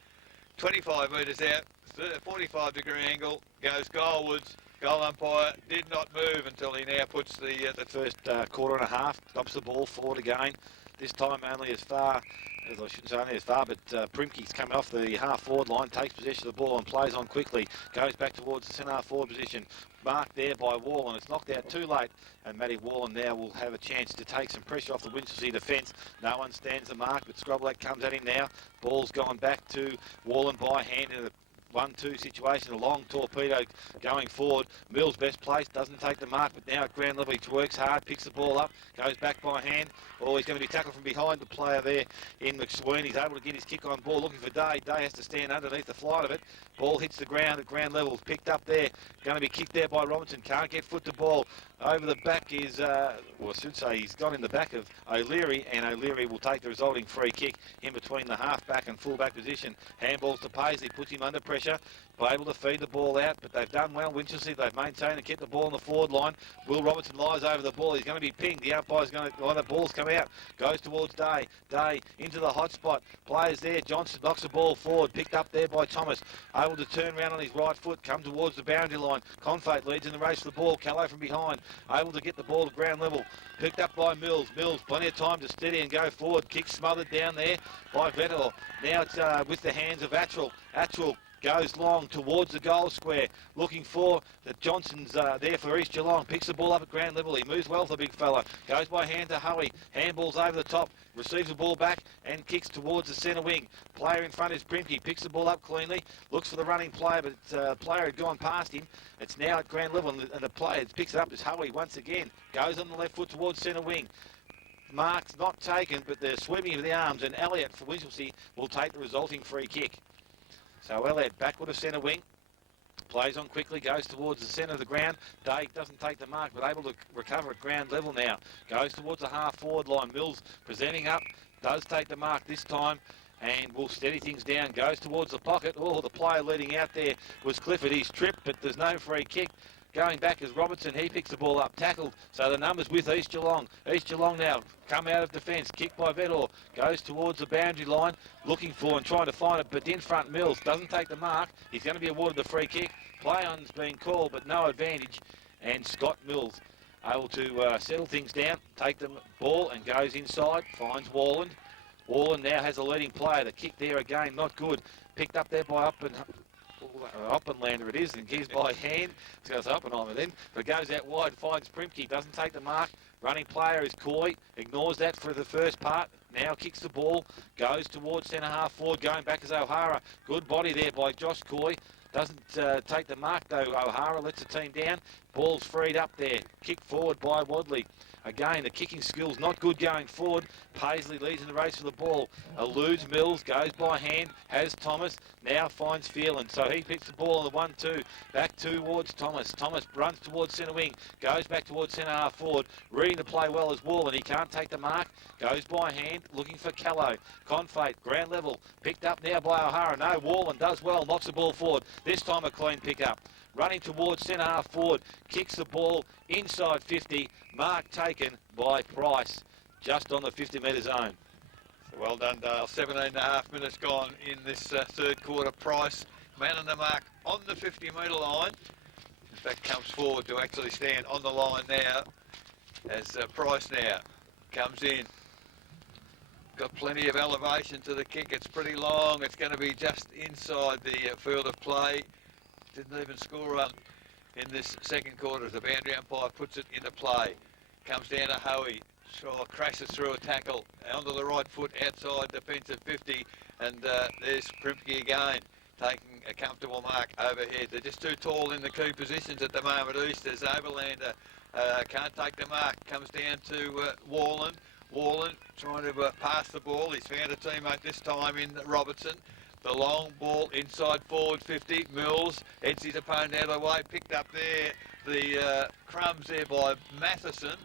25 metres out, 45-degree angle, goes goalwards. Goal umpire did not move until he now puts the first quarter and a half, stops the ball forward again. This time only as far, as I shouldn't say only as far, but Primke's coming off the half-forward line, takes possession of the ball and plays on quickly. Goes back towards the centre half-forward position. Marked there by Warland. It's knocked out too late, and Matty Warland now will have a chance to take some pressure off the Winchelsea defence. No one stands the mark, but Scroblack comes at him now. Ball's gone back to Warland by hand in a 1-2 situation, a long torpedo going forward. Mills best place, doesn't take the mark, but now at ground level he works hard, picks the ball up, goes back by hand. Oh, he's going to be tackled from behind the player there in McSween. He's able to get his kick on ball, looking for Day. Day has to stand underneath the flight of it. Ball hits the ground at ground level, picked up there. Going to be kicked there by Robinson, can't get foot to ball. Over the back is, well, I should say he's gone in the back of O'Leary, and O'Leary will take the resulting free kick in between the half-back and full-back position. Handballs to Paisley, puts him under pressure. Able to feed the ball out, but they've done well. Winchelsea, they've maintained and kept the ball on the forward line. Will Robertson lies over the ball. He's going to be pinged. The umpire's going to let the balls come out. Goes towards Day. Day into the hot spot. Players there. Johnson knocks the ball forward. Picked up there by Thomas. Able to turn around on his right foot. Come towards the boundary line. Confate leads in the race for the ball. Callow from behind. Able to get the ball to ground level. Picked up by Mills. Mills, plenty of time to steady and go forward. Kick smothered down there by Vettor. Now it's with the hands of Attrell. Attrell goes long towards the goal square, looking for that Johnson's there for East Geelong. Picks the ball up at ground level. He moves well for the big fella. Goes by hand to Hoey. Handballs over the top. Receives the ball back and kicks towards the centre wing. Player in front is Primke. Picks the ball up cleanly. Looks for the running player, but the player had gone past him. It's now at ground level, and the player picks it up as Hoey once again. Goes on the left foot towards centre wing. Marks not taken, but the sweeping of the arms, and Elliott for Winchelsea will take the resulting free kick. So Elliott backward to centre wing, plays on quickly, goes towards the centre of the ground. Day doesn't take the mark, but able to recover at ground level now. Goes towards the half-forward line. Mills presenting up, does take the mark this time, and will steady things down. Goes towards the pocket. Oh, the player leading out there was Clifford. He's tripped, but there's no free kick. Going back is Robertson. He picks the ball up. Tackled. So the numbers with East Geelong. East Geelong now come out of defence. Kick by Vedor. Goes towards the boundary line. Looking for and trying to find it. But in front Mills. Doesn't take the mark. He's going to be awarded the free kick. Play on's been called, but no advantage. And Scott Mills able to settle things down. Take the ball and goes inside. Finds Warland. Warland now has a leading player. The kick there again, not good. Picked up there by Oppenlander it is, and gives by hand. It goes Oppenheimer then, but goes out wide, finds Primke, doesn't take the mark. Running player is Coy, ignores that for the first part. Now kicks the ball, goes towards centre half forward, going back as O'Hara. Good body there by Josh Coy. Doesn't take the mark though. O'Hara lets the team down. Ball's freed up there. Kick forward by Wadley. Again, the kicking skill's not good going forward. Paisley leads in the race for the ball. Eludes Mills, goes by hand, has Thomas, now finds Phelan. So he picks the ball on the 1-2, back towards Thomas. Thomas runs towards centre wing, goes back towards centre half forward. Reading the play well as Warland. He can't take the mark, goes by hand, looking for Callow. Confate, ground level, picked up now by O'Hara. No, Warland does well, knocks the ball forward. This time a clean pick up. Running towards centre half forward, kicks the ball inside 50, mark taken by Price, just on the 50-metre zone. So well done, Dale. 17.5 minutes gone in this third quarter. Price, man on the mark on the 50-metre line. In fact, comes forward to actually stand on the line now as Price now comes in. Got plenty of elevation to the kick. It's pretty long. It's going to be just inside the field of play. Didn't even score a run in this second quarter as the boundary umpire puts it into play. Comes down to Hoey. Crashes through a tackle onto the right foot outside defence at 50. And there's Primke again taking a comfortable mark overhead. They're just too tall in the key positions at the moment. East as Overlander can't take the mark. Comes down to Warland. Warland trying to pass the ball. He's found a teammate this time in Robertson. The long ball inside forward 50. Mills heads his opponent out of the way. Picked up there. The crumbs there by Matheson.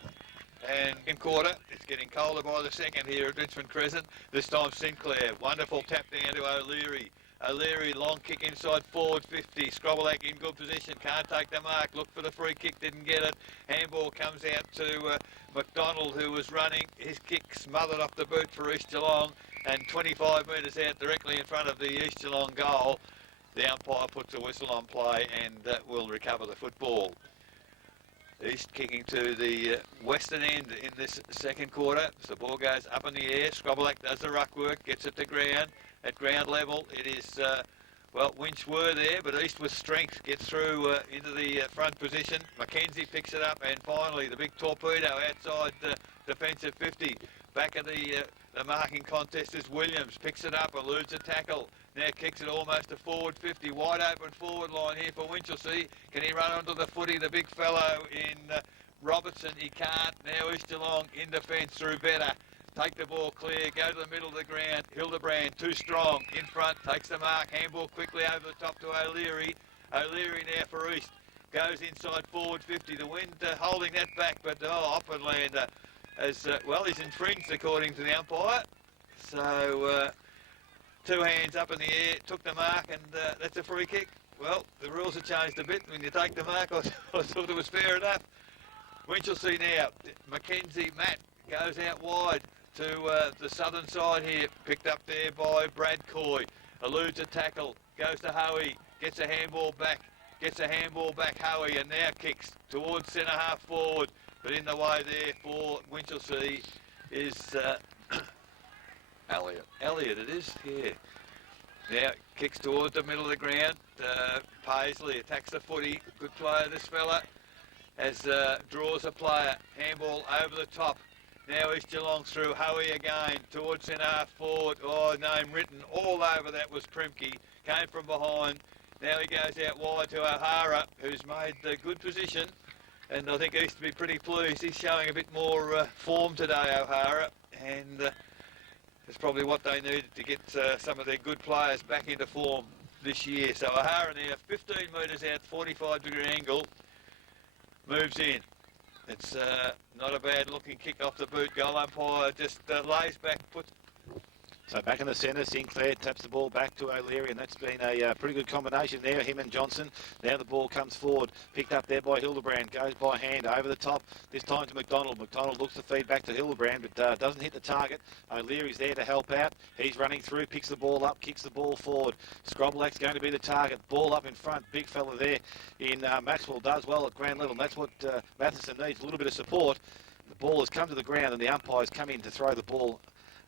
And in quarter, it's getting colder by the second here at Richmond Crescent. This time Sinclair. Wonderful tap down to O'Leary. O'Leary, long kick inside forward 50. Scrobelack in good position. Can't take the mark. Look for the free kick. Didn't get it. Handball comes out to McDonald, who was running. His kick smothered off the boot for East Geelong. And 25 metres out directly in front of the East Geelong goal. The umpire puts a whistle on play and will recover the football. East kicking to the western end in this second quarter. So the ball goes up in the air. Scrobelack does the ruck work, gets it to ground. At ground level, it is, Winch were there, but East with strength gets through into the front position. Mackenzie picks it up, and finally the big torpedo outside defensive 50. Back at the marking contest is Williams. Picks it up, eludes a tackle. Now kicks it almost to forward 50. Wide open forward line here for Winchelsea. Can he run onto the footy? The big fellow in Robertson. He can't. Now East Geelong in defence through better. Take the ball clear, go to the middle of the ground. Hildebrand, too strong, in front, takes the mark. Handball quickly over the top to O'Leary. O'Leary now for East. Goes inside forward 50. The wind holding that back, but Oppenlander as he's infringed according to the umpire. So two hands up in the air, took the mark, and that's a free kick. Well, the rules have changed a bit. When you take the mark, I thought it was fair enough. Winchelsea now. Mackenzie, Matt goes out wide to the southern side here. Picked up there by Brad Coy. Eludes a tackle. Goes to Hoey. Gets a handball back. Hoey, and now kicks towards centre half forward. But in the way there for Winchelsea is Elliott. Elliott, it is, yeah. Now kicks towards the middle of the ground. Paisley attacks the footy. Good player, this fella. As draws a player. Handball over the top. Now East Geelong through. Hoey again towards centre half forward. Oh, name written all over that was Primke. Came from behind. Now he goes out wide to O'Hara, who's made the good position. And I think East to be pretty pleased. He's showing a bit more form today, O'Hara. And it's probably what they needed to get some of their good players back into form this year. So O'Hara now 15 metres out, 45-degree angle. Moves in. It's not a bad looking kick off the boot. Goal umpire just lays back, puts So back in the centre, Sinclair taps the ball back to O'Leary, and that's been a pretty good combination there, him and Johnson. Now the ball comes forward, picked up there by Hildebrand, goes by hand over the top, this time to McDonald. McDonald looks to feed back to Hildebrand, but doesn't hit the target. O'Leary's there to help out. He's running through, picks the ball up, kicks the ball forward. Scroblack's going to be the target. Ball up in front, big fella there in Maxwell does well at ground level, and that's what Matheson needs, a little bit of support. The ball has come to the ground, and the umpires come in to throw the ball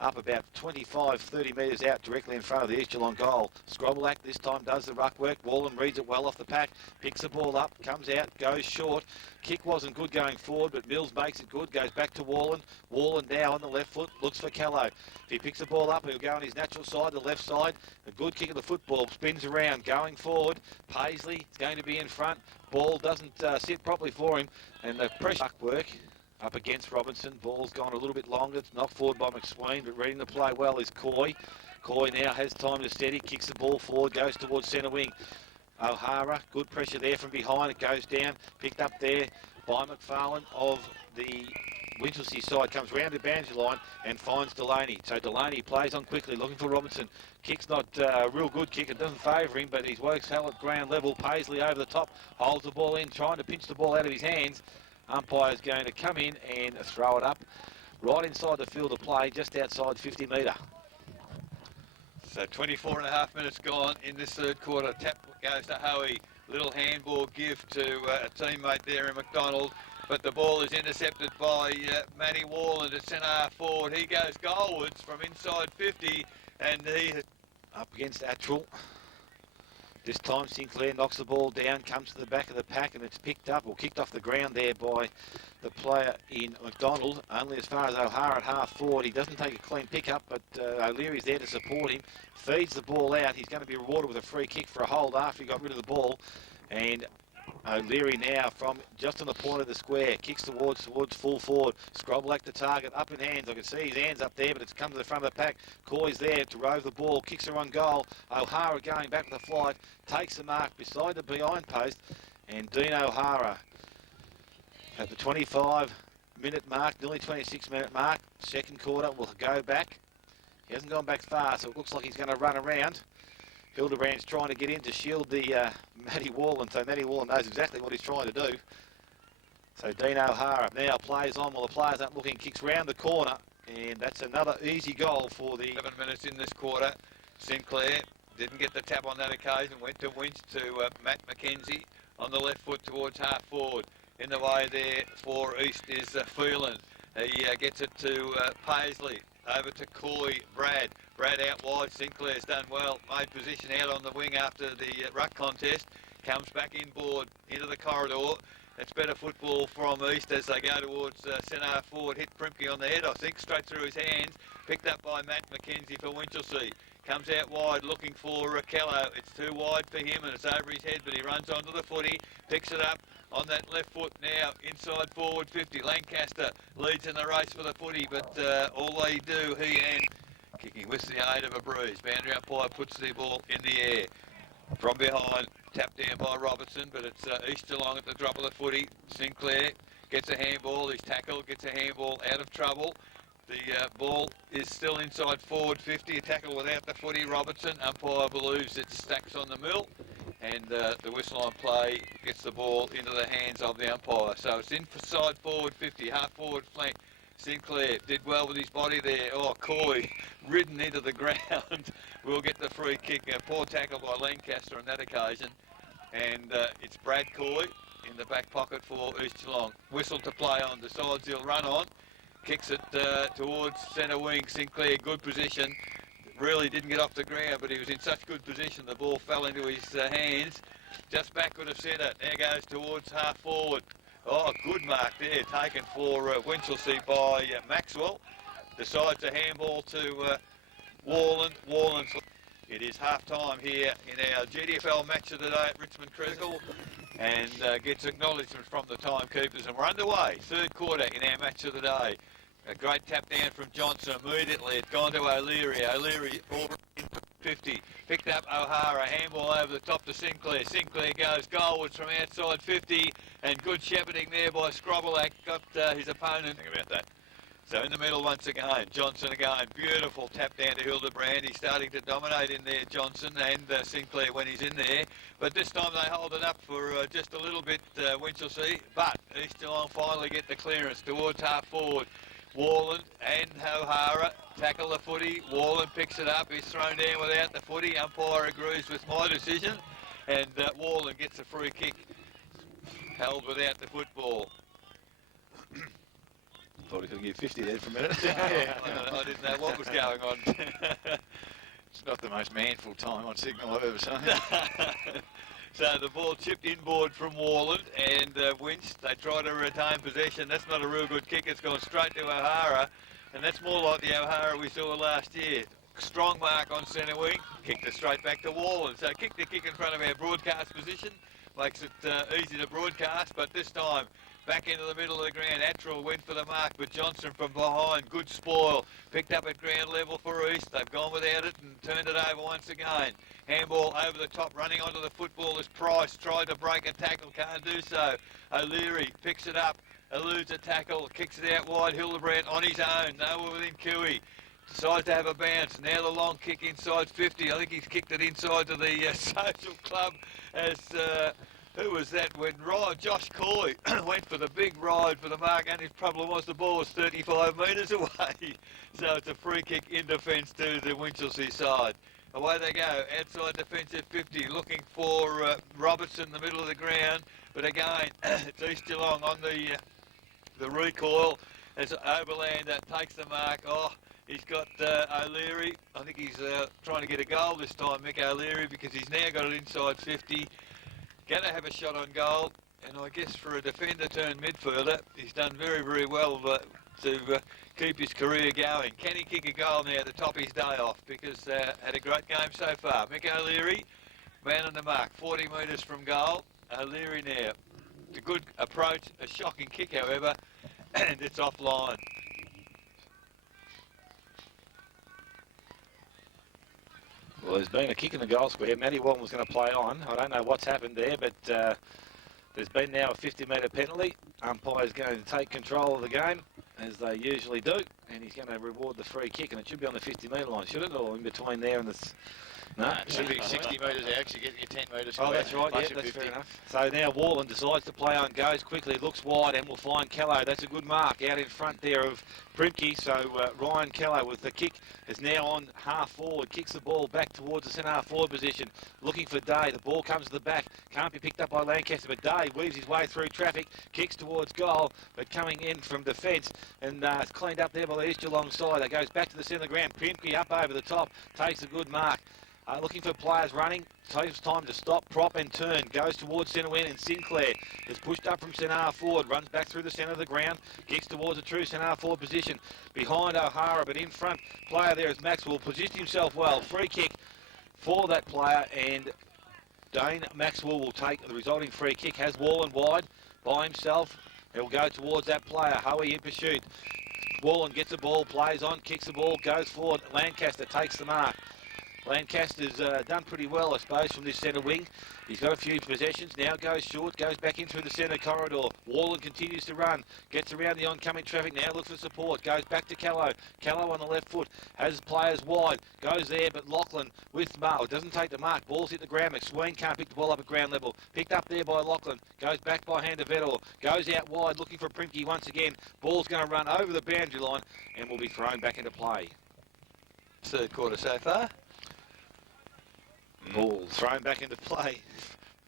up about 25, 30 metres out directly in front of the East Geelong goal. Scroblack this time does the ruck work. Wallen reads it well off the pack, picks the ball up, comes out, goes short. Kick wasn't good going forward, but Mills makes it good, goes back to Wallen. Wallen now on the left foot, looks for Callow. If he picks the ball up, he'll go on his natural side, the left side. A good kick of the football, spins around, going forward. Paisley is going to be in front. Ball doesn't sit properly for him, and the pressure ruck work up against Robinson. Ball's gone a little bit longer. It's knocked forward by McSween, but reading the play well is Coy. Coy now has time to steady, kicks the ball forward, goes towards centre wing. O'Hara, good pressure there from behind. It goes down, picked up there by McFarlane of the Winchelsea side, comes round the boundary line and finds Delaney. So Delaney plays on quickly, looking for Robinson. Kick's not a real good kick, it doesn't favour him, but his work's held at ground level. Paisley over the top, holds the ball in, trying to pinch the ball out of his hands. Umpire's going to come in and throw it up right inside the field of play, just outside 50 metre. So 24 and a half minutes gone in this third quarter. Tap goes to Hoey. Little handball give to a teammate there in McDonald. But the ball is intercepted by Matty Wallen at centre half forward. He goes goalwards from inside 50, and he up against Attrell. This time Sinclair knocks the ball down, comes to the back of the pack, and it's picked up or kicked off the ground there by the player in McDonald. Only as far as O'Hara at half forward. He doesn't take a clean pick-up, but O'Leary's there to support him. Feeds the ball out. He's going to be rewarded with a free kick for a hold after he got rid of the ball. And O'Leary now from just on the point of the square, kicks towards full forward. Scroblack the target, up in hands. I can see his hands up there, but it's come to the front of the pack. Coy's there to rove the ball, kicks her on goal. O'Hara going back with the flight, takes the mark beside the behind post, and Dean O'Hara at the 25-minute mark, nearly 26-minute mark. Second quarter will go back. He hasn't gone back far, so it looks like he's going to run around. Hildebrand's trying to get in to shield the Matty Wallen, so Matty Wallen knows exactly what he's trying to do. So Dean O'Hara now plays on while the players aren't looking, kicks round the corner, and that's another easy goal for the 7 minutes in this quarter. Sinclair didn't get the tap on that occasion, went to Winch to Matt McKenzie on the left foot towards half forward. In the way there for East is Phelan. He gets it to Paisley. Over to Coy, Brad out wide. Sinclair's done well, made position out on the wing after the ruck contest, comes back inboard into the corridor. It's better football from East as they go towards centre half forward. Hit Primke on the head, I think, straight through his hands. Picked up by Matt McKenzie for Winchelsea. Comes out wide looking for Rakello. It's too wide for him and it's over his head, but he runs onto the footy, picks it up on that left foot now, inside forward 50. Lancaster leads in the race for the footy, but all they do, he and kicking with the aid of a breeze. Boundary umpire puts the ball in the air. From behind, tapped down by Robertson, but it's East Geelong at the drop of the footy. Sinclair gets a handball, he's tackled, gets a handball out of trouble. The ball is still inside forward 50, a tackle without the footy. Robertson, umpire believes it stacks on the mill, and the whistle on play gets the ball into the hands of the umpire. So it's inside forward 50, half forward flank. Sinclair did well with his body there. Oh, Coy ridden into the ground. We'll get the free kick. A poor tackle by Lancaster on that occasion. And it's Brad Coy in the back pocket for East Geelong. Whistle to play on, decides he'll run on. Kicks it towards centre wing. Sinclair, good position. Really didn't get off the ground, but he was in such good position the ball fell into his hands. Just backward of centre. Now goes towards half forward. Oh, good mark there, taken for Winchelsea by Maxwell. Decides a handball to Wallen. Wallen's. It is half-time here in our GDFL match of the day at Richmond Cricket, and gets acknowledgement from the timekeepers, and we're underway. Third quarter in our match of the day. A great tap down from Johnson immediately. It's gone to O'Leary. O'Leary over 50. Picked up O'Hara. Handball over the top to Sinclair. Sinclair goes goalwards from outside 50. And good shepherding there by Scroblack. Got his opponent. Think about that. So in the middle once again, Johnson again, beautiful tap down to Hildebrand. He's starting to dominate in there, Johnson and Sinclair when he's in there. But this time they hold it up for just a little bit, Winchelsea. But East Geelong finally get the clearance towards half forward. Warland and O'Hara tackle the footy. Warland picks it up. He's thrown down without the footy. Umpire agrees with my decision. And Warland gets a free kick. Held without the football. Thought he could get 50 there for a minute. I didn't know what was going on. It's not the most manful time on signal I've ever seen. So the ball chipped inboard from Warland and Winch. They try to retain possession. That's not a real good kick. It's gone straight to O'Hara. And that's more like the O'Hara we saw last year. Strong mark on centre wing. Kicked it straight back to Warland. So kick the kick in front of our broadcast position. Makes it easy to broadcast. But this time, back into the middle of the ground. Attrell went for the mark, but Johnson from behind. Good spoil. Picked up at ground level for East. They've gone without it and turned it over once again. Handball over the top, running onto the football as Price tried to break a tackle. Can't do so. O'Leary picks it up. Eludes a tackle. Kicks it out wide. Hildebrand on his own. Nowhere within Cooey. Decides to have a bounce. Now the long kick inside 50. I think he's kicked it inside to the social club as... who was that when Josh Coy went for the big ride for the mark, and his problem was the ball was 35 metres away. So it's a free kick in defence to the Winchelsea side. Away they go, outside defensive 50, looking for Robertson in the middle of the ground. But again, it's East Geelong on the recoil as Oberlander takes the mark. Oh, he's got O'Leary. I think he's trying to get a goal this time, Mick O'Leary, because he's now got it inside 50. Going to have a shot on goal, and I guess for a defender turned midfielder, he's done very, very well to keep his career going. Can he kick a goal now to top his day off? Because had a great game so far. Mick O'Leary, man on the mark, 40 metres from goal. O'Leary now. It's a good approach, a shocking kick, however, and it's offline. Well, there's been a kick in the goal square. Matty Walton was going to play on. I don't know what's happened there, but there's been now a 50-metre penalty. Umpire's going to take control of the game, as they usually do, and he's going to reward the free kick, and it should be on the 50-metre line, should it? Or in between there and the... No, it should be 60 metres out, you're getting your 10 metres. Oh, that's right, yeah, that's fair enough. So now Warland decides to play on, goes quickly, looks wide, and will find Kello. That's a good mark out in front there of Primke. So Ryan Kello with the kick is now on half forward, kicks the ball back towards the centre half forward position, looking for Day. The ball comes to the back, can't be picked up by Lancaster, but Day weaves his way through traffic, kicks towards goal, but coming in from defence, and it's cleaned up there by the East Geelong side. It goes back to the centre of the ground. Primke up over the top, takes a good mark. Looking for players running, takes time to stop, prop and turn, goes towards centre wing, and Sinclair is pushed up from centre half forward, runs back through the centre of the ground, kicks towards a true centre half forward position, behind O'Hara, but in front, player there is Maxwell, positioned himself well, free kick for that player, and Dane Maxwell will take the resulting free kick, has Warland wide by himself, he'll go towards that player, Hoey in pursuit, Warland gets the ball, plays on, kicks the ball, goes forward, Lancaster takes the mark. Lancaster's done pretty well, I suppose, from this centre wing. He's got a few possessions, now goes short, goes back in through the centre corridor. Warland continues to run, gets around the oncoming traffic, now looks for support, goes back to Callow. Callow on the left foot, has players wide, goes there, but Lachlan with Mark, doesn't take the mark, ball's hit the ground, McSween can't pick the ball up at ground level. Picked up there by Lachlan, goes back by hand to Vettor, goes out wide looking for Primke once again. Ball's going to run over the boundary line and will be thrown back into play. Third quarter so far. Ball thrown back into play.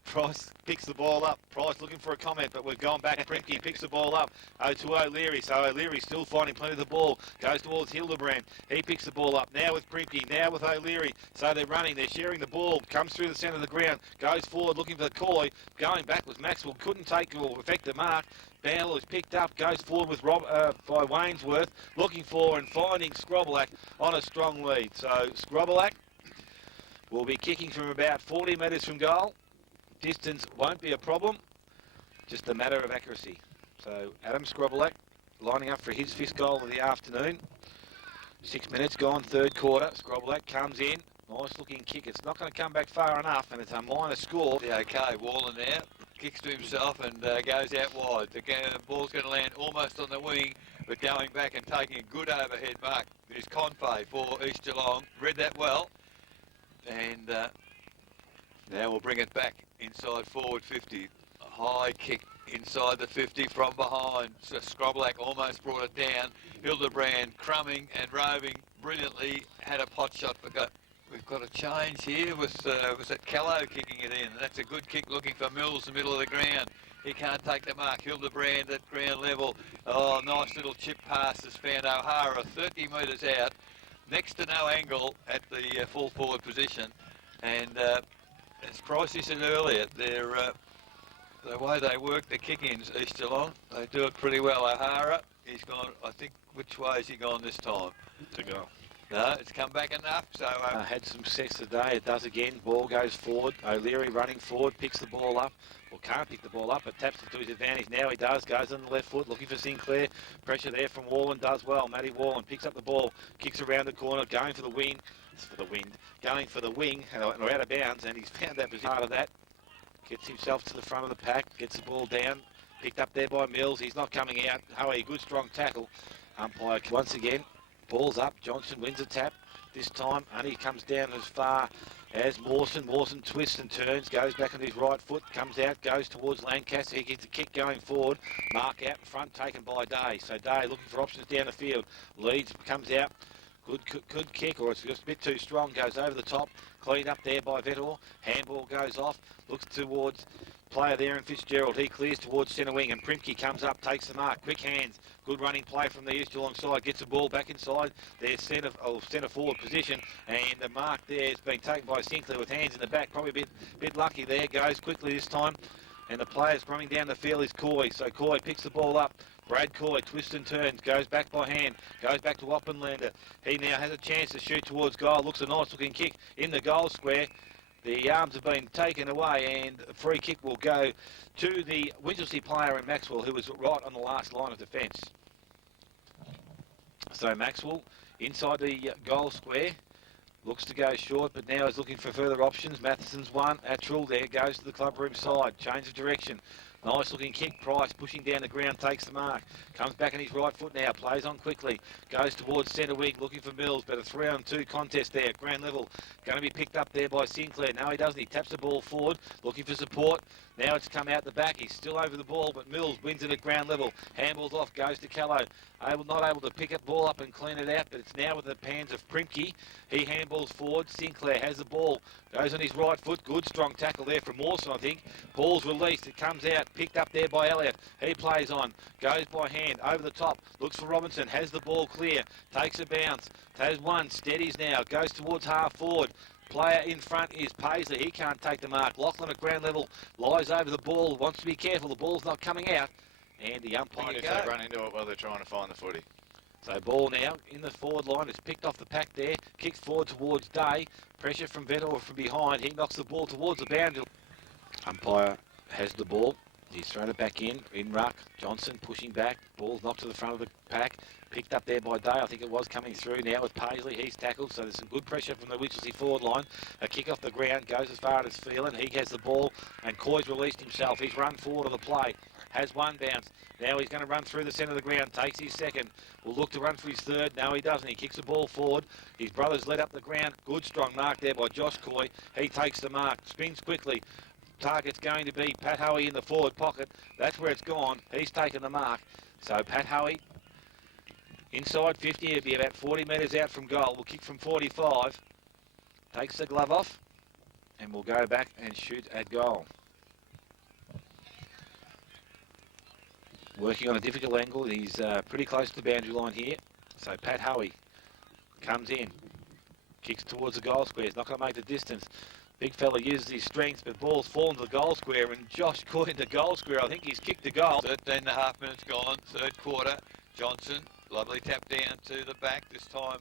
Price picks the ball up. Price looking for a comment, but we've gone back. Primke picks the ball up. To O'Leary. So O'Leary still finding plenty of the ball. Goes towards Hildebrand. He picks the ball up. Now with Primke. Now with O'Leary. So they're running. They're sharing the ball. Comes through the centre of the ground. Goes forward looking for the Coy. Going back was Maxwell. Couldn't take or effect the mark. Bale is picked up. Goes forward with by Wainsworth. Looking for and finding Scrobelack on a strong lead. So Scrobelack will be kicking from about 40 metres from goal. Distance won't be a problem, just a matter of accuracy. So Adam Scrobelack lining up for his 5th goal of the afternoon. 6 minutes gone, third quarter. Scrobelack comes in, nice looking kick. It's not going to come back far enough, and it's a minor score. Yeah, okay, Warland now kicks to himself and goes out wide. The ball's going to land almost on the wing but going back and taking a good overhead mark is Confe for East Geelong. Read that well. And now we'll bring it back inside forward 50. A high kick inside the 50 from behind. So Skroblack almost brought it down. Hildebrand crumbing and roving brilliantly. Had a pot shot, but we've got a change here with was it Callow kicking it in. That's a good kick looking for Mills in the middle of the ground. He can't take the mark. Hildebrand at ground level. Oh, nice little chip pass has found O'Hara 30 metres out. Next to no angle at the full forward position. And as Pricey said earlier, the way they work the kick-ins, East Geelong, they do it pretty well. O'Hara, he's gone, I think, which way has he gone this time? To go. No, it's come back enough. So had some success today. It does again. Ball goes forward. O'Leary running forward, picks the ball up. Well, can't pick the ball up, but taps it to his advantage. Now he does. Goes on the left foot, looking for Sinclair. Pressure there from Wallen. Does well. Matty Wallen picks up the ball, kicks around the corner, going for the wing. Going for the wing, and we're out of bounds, and he's found that position. Part of that. Gets himself to the front of the pack. Gets the ball down. Picked up there by Mills. He's not coming out. Howie, good strong tackle. Umpire once again. Ball's up. Johnson wins a tap. This time, Honey comes down as far as Mawson. Mawson twists and turns, goes back on his right foot, comes out, goes towards Lancaster. He gets a kick going forward. Mark out in front, taken by Day. So Day looking for options down the field. Leeds comes out. Good kick, or it's just a bit too strong. Goes over the top. Cleaned up there by Vettor. Handball goes off. Looks towards player there in Fitzgerald. He clears towards centre wing, and Primke comes up, takes the mark. Quick hands. Good running play from the East Geelong side. Gets the ball back inside their centre forward position, and the mark there has been taken by Sinclair with hands in the back. Probably a bit lucky there. Goes quickly this time, and the players running down the field is Coy. So Coy picks the ball up. Brad Coy twists and turns, goes back by hand, goes back to Oppenlander. He now has a chance to shoot towards goal. Looks a nice looking kick in the goal square. The arms have been taken away, and a free kick will go to the Winchelsea player in Maxwell, who was right on the last line of defence. So Maxwell inside the goal square. Looks to go short, but now is looking for further options. Matheson's one. Attrell there goes to the clubroom side. Change of direction. Nice looking kick. Price pushing down the ground, takes the mark. Comes back on his right foot now. Plays on quickly. Goes towards centre wing, looking for Mills. But a 3-on-2 contest there at ground level. Going to be picked up there by Sinclair. No, he doesn't. He taps the ball forward, looking for support. Now it's come out the back. He's still over the ball, but Mills wins it at ground level. Handballs off, goes to Callow. Not able to pick it ball up and clean it out, but it's now with the hands of Primke. He handballs forward. Sinclair has the ball. Goes on his right foot. Good strong tackle there from Mawson, I think. Ball's released. It comes out. Picked up there by Elliott. He plays on. Goes by hand. Over the top. Looks for Robinson. Has the ball clear. Takes a bounce. Has one. Steadies now. Goes towards half forward. Player in front is Paisley. He can't take the mark. Lachlan at ground level lies over the ball. Wants to be careful. The ball's not coming out. And the umpire If they run into it while they're trying to find the footy. So ball now in the forward line. It's picked off the pack there. Kicked forward towards Day. Pressure from Vettor from behind. He knocks the ball towards the boundary. Umpire has the ball. He's thrown it back in ruck. Johnson pushing back. Ball's knocked to the front of the pack. Picked up there by Day. I think it was coming through now with Paisley. He's tackled, so there's some good pressure from the Winchelsea forward line. A kick off the ground, goes as far as Phelan. He has the ball, and Coy's released himself. He's run forward of the play. Has one bounce. Now he's going to run through the centre of the ground. Takes his second. Will look to run for his third. No, he doesn't. He kicks the ball forward. His brother's led up the ground. Good strong mark there by Josh Coy. He takes the mark. Spins quickly. Target's going to be Pat Hoey in the forward pocket. That's where it's gone. He's taken the mark. So Pat Hoey inside 50. He'll be about 40 metres out from goal. Will kick from 45. Takes the glove off. And will go back and shoot at goal. Working on a difficult angle. He's pretty close to the boundary line here. So Pat Hoey comes in. Kicks towards the goal square. He's not going to make the distance. Big fella uses his strength, but ball's fallen to the goal square, and Josh caught in the goal square. I think he's kicked the goal. 13.5 minutes gone, third quarter. Johnson, lovely tap down to the back. This time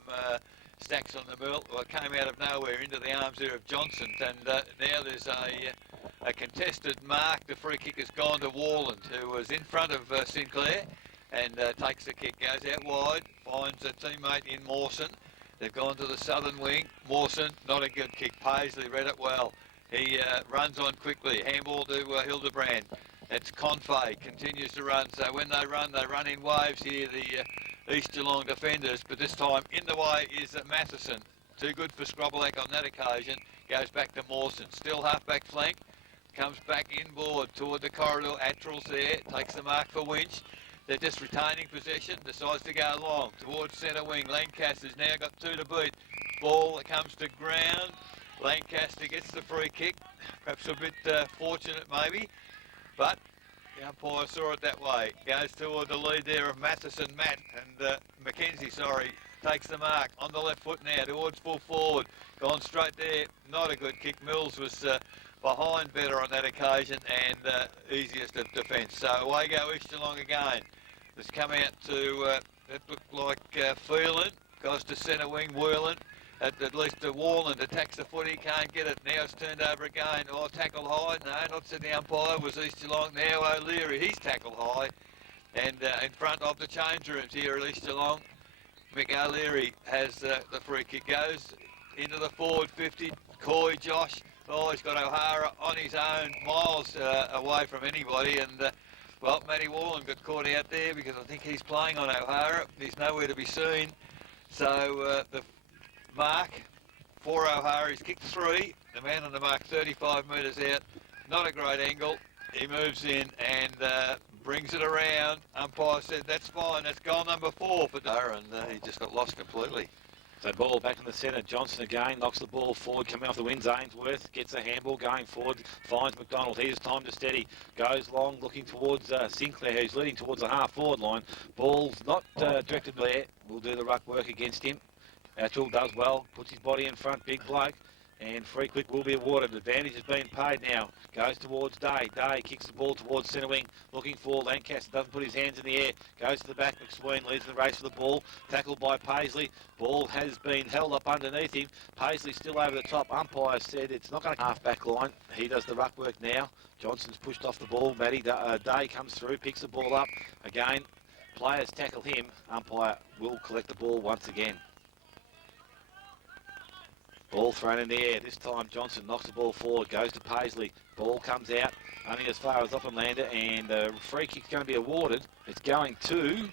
Stacks on the middle. Well, it came out of nowhere into the arms there of Johnson, and now there's a contested mark. The free kick has gone to Warland, who was in front of Sinclair, and takes the kick, goes out wide, finds a teammate in Mawson. They've gone to the southern wing. Mawson, not a good kick. Paisley read it well. He runs on quickly. Handball to Hildebrand. It's Confay continues to run. So when they run in waves here, the East Geelong defenders. But this time in the way is Matheson. Too good for Scrobelack on that occasion. Goes back to Mawson. Still half-back flank. Comes back inboard toward the corridor. Attrell's there. Takes the mark for Winch. They're just retaining possession. Decides to go long towards centre wing. Lancaster's now got 2 to beat. Ball that comes to ground. Lancaster gets the free kick. Perhaps a bit fortunate maybe. But the umpire saw it that way. Goes toward the lead there of Matheson, Matt, and Mackenzie, takes the mark on the left foot now towards full forward. Gone straight there. Not a good kick. Mills was behind better on that occasion and easiest of defence. So away go East Geelong again. It's come out to, it looked like Phelan. Goes to centre wing, Whirling. At least Warland attacks the foot, he can't get it. Now it's turned over again. Oh, tackle high. No, not said the umpire, was East Geelong. Now O'Leary, he's tackled high. And in front of the change rooms here at East Geelong, Mick O'Leary has the free kick. Goes into the forward 50. Coy, Josh. Oh, he's got O'Hara on his own, miles away from anybody. And, well, Matty Warland got caught out there because I think he's playing on O'Hara. He's nowhere to be seen. So the mark for O'Hara, he's kicked 3. The man on the mark 35 metres out. Not a great angle. He moves in and brings it around. Umpire said that's fine. That's goal number 4 for O'Hara, and he just got lost completely. So ball back in the centre. Johnson again knocks the ball forward, coming off the wings. Ainsworth gets a handball going forward, finds McDonald. He has time to steady. Goes long, looking towards Sinclair, who's leading towards the half-forward line. Ball's not directed there. We'll do the ruck work against him. Atchell does well, puts his body in front, big bloke. And free kick will be awarded. Advantage is being paid now. Goes towards Day. Day kicks the ball towards centre wing. Looking for Lancaster. Doesn't put his hands in the air. Goes to the back. McSween leads the race for the ball. Tackled by Paisley. Ball has been held up underneath him. Paisley still over the top. Umpire said it's not going to half back line. He does the ruck work now. Johnson's pushed off the ball. Matty Day comes through. Picks the ball up. Again, players tackle him. Umpire will collect the ball once again. Ball thrown in the air. This time Johnson knocks the ball forward, goes to Paisley. Ball comes out only as far as Oppenlander, and the free kick's going to be awarded. It's going to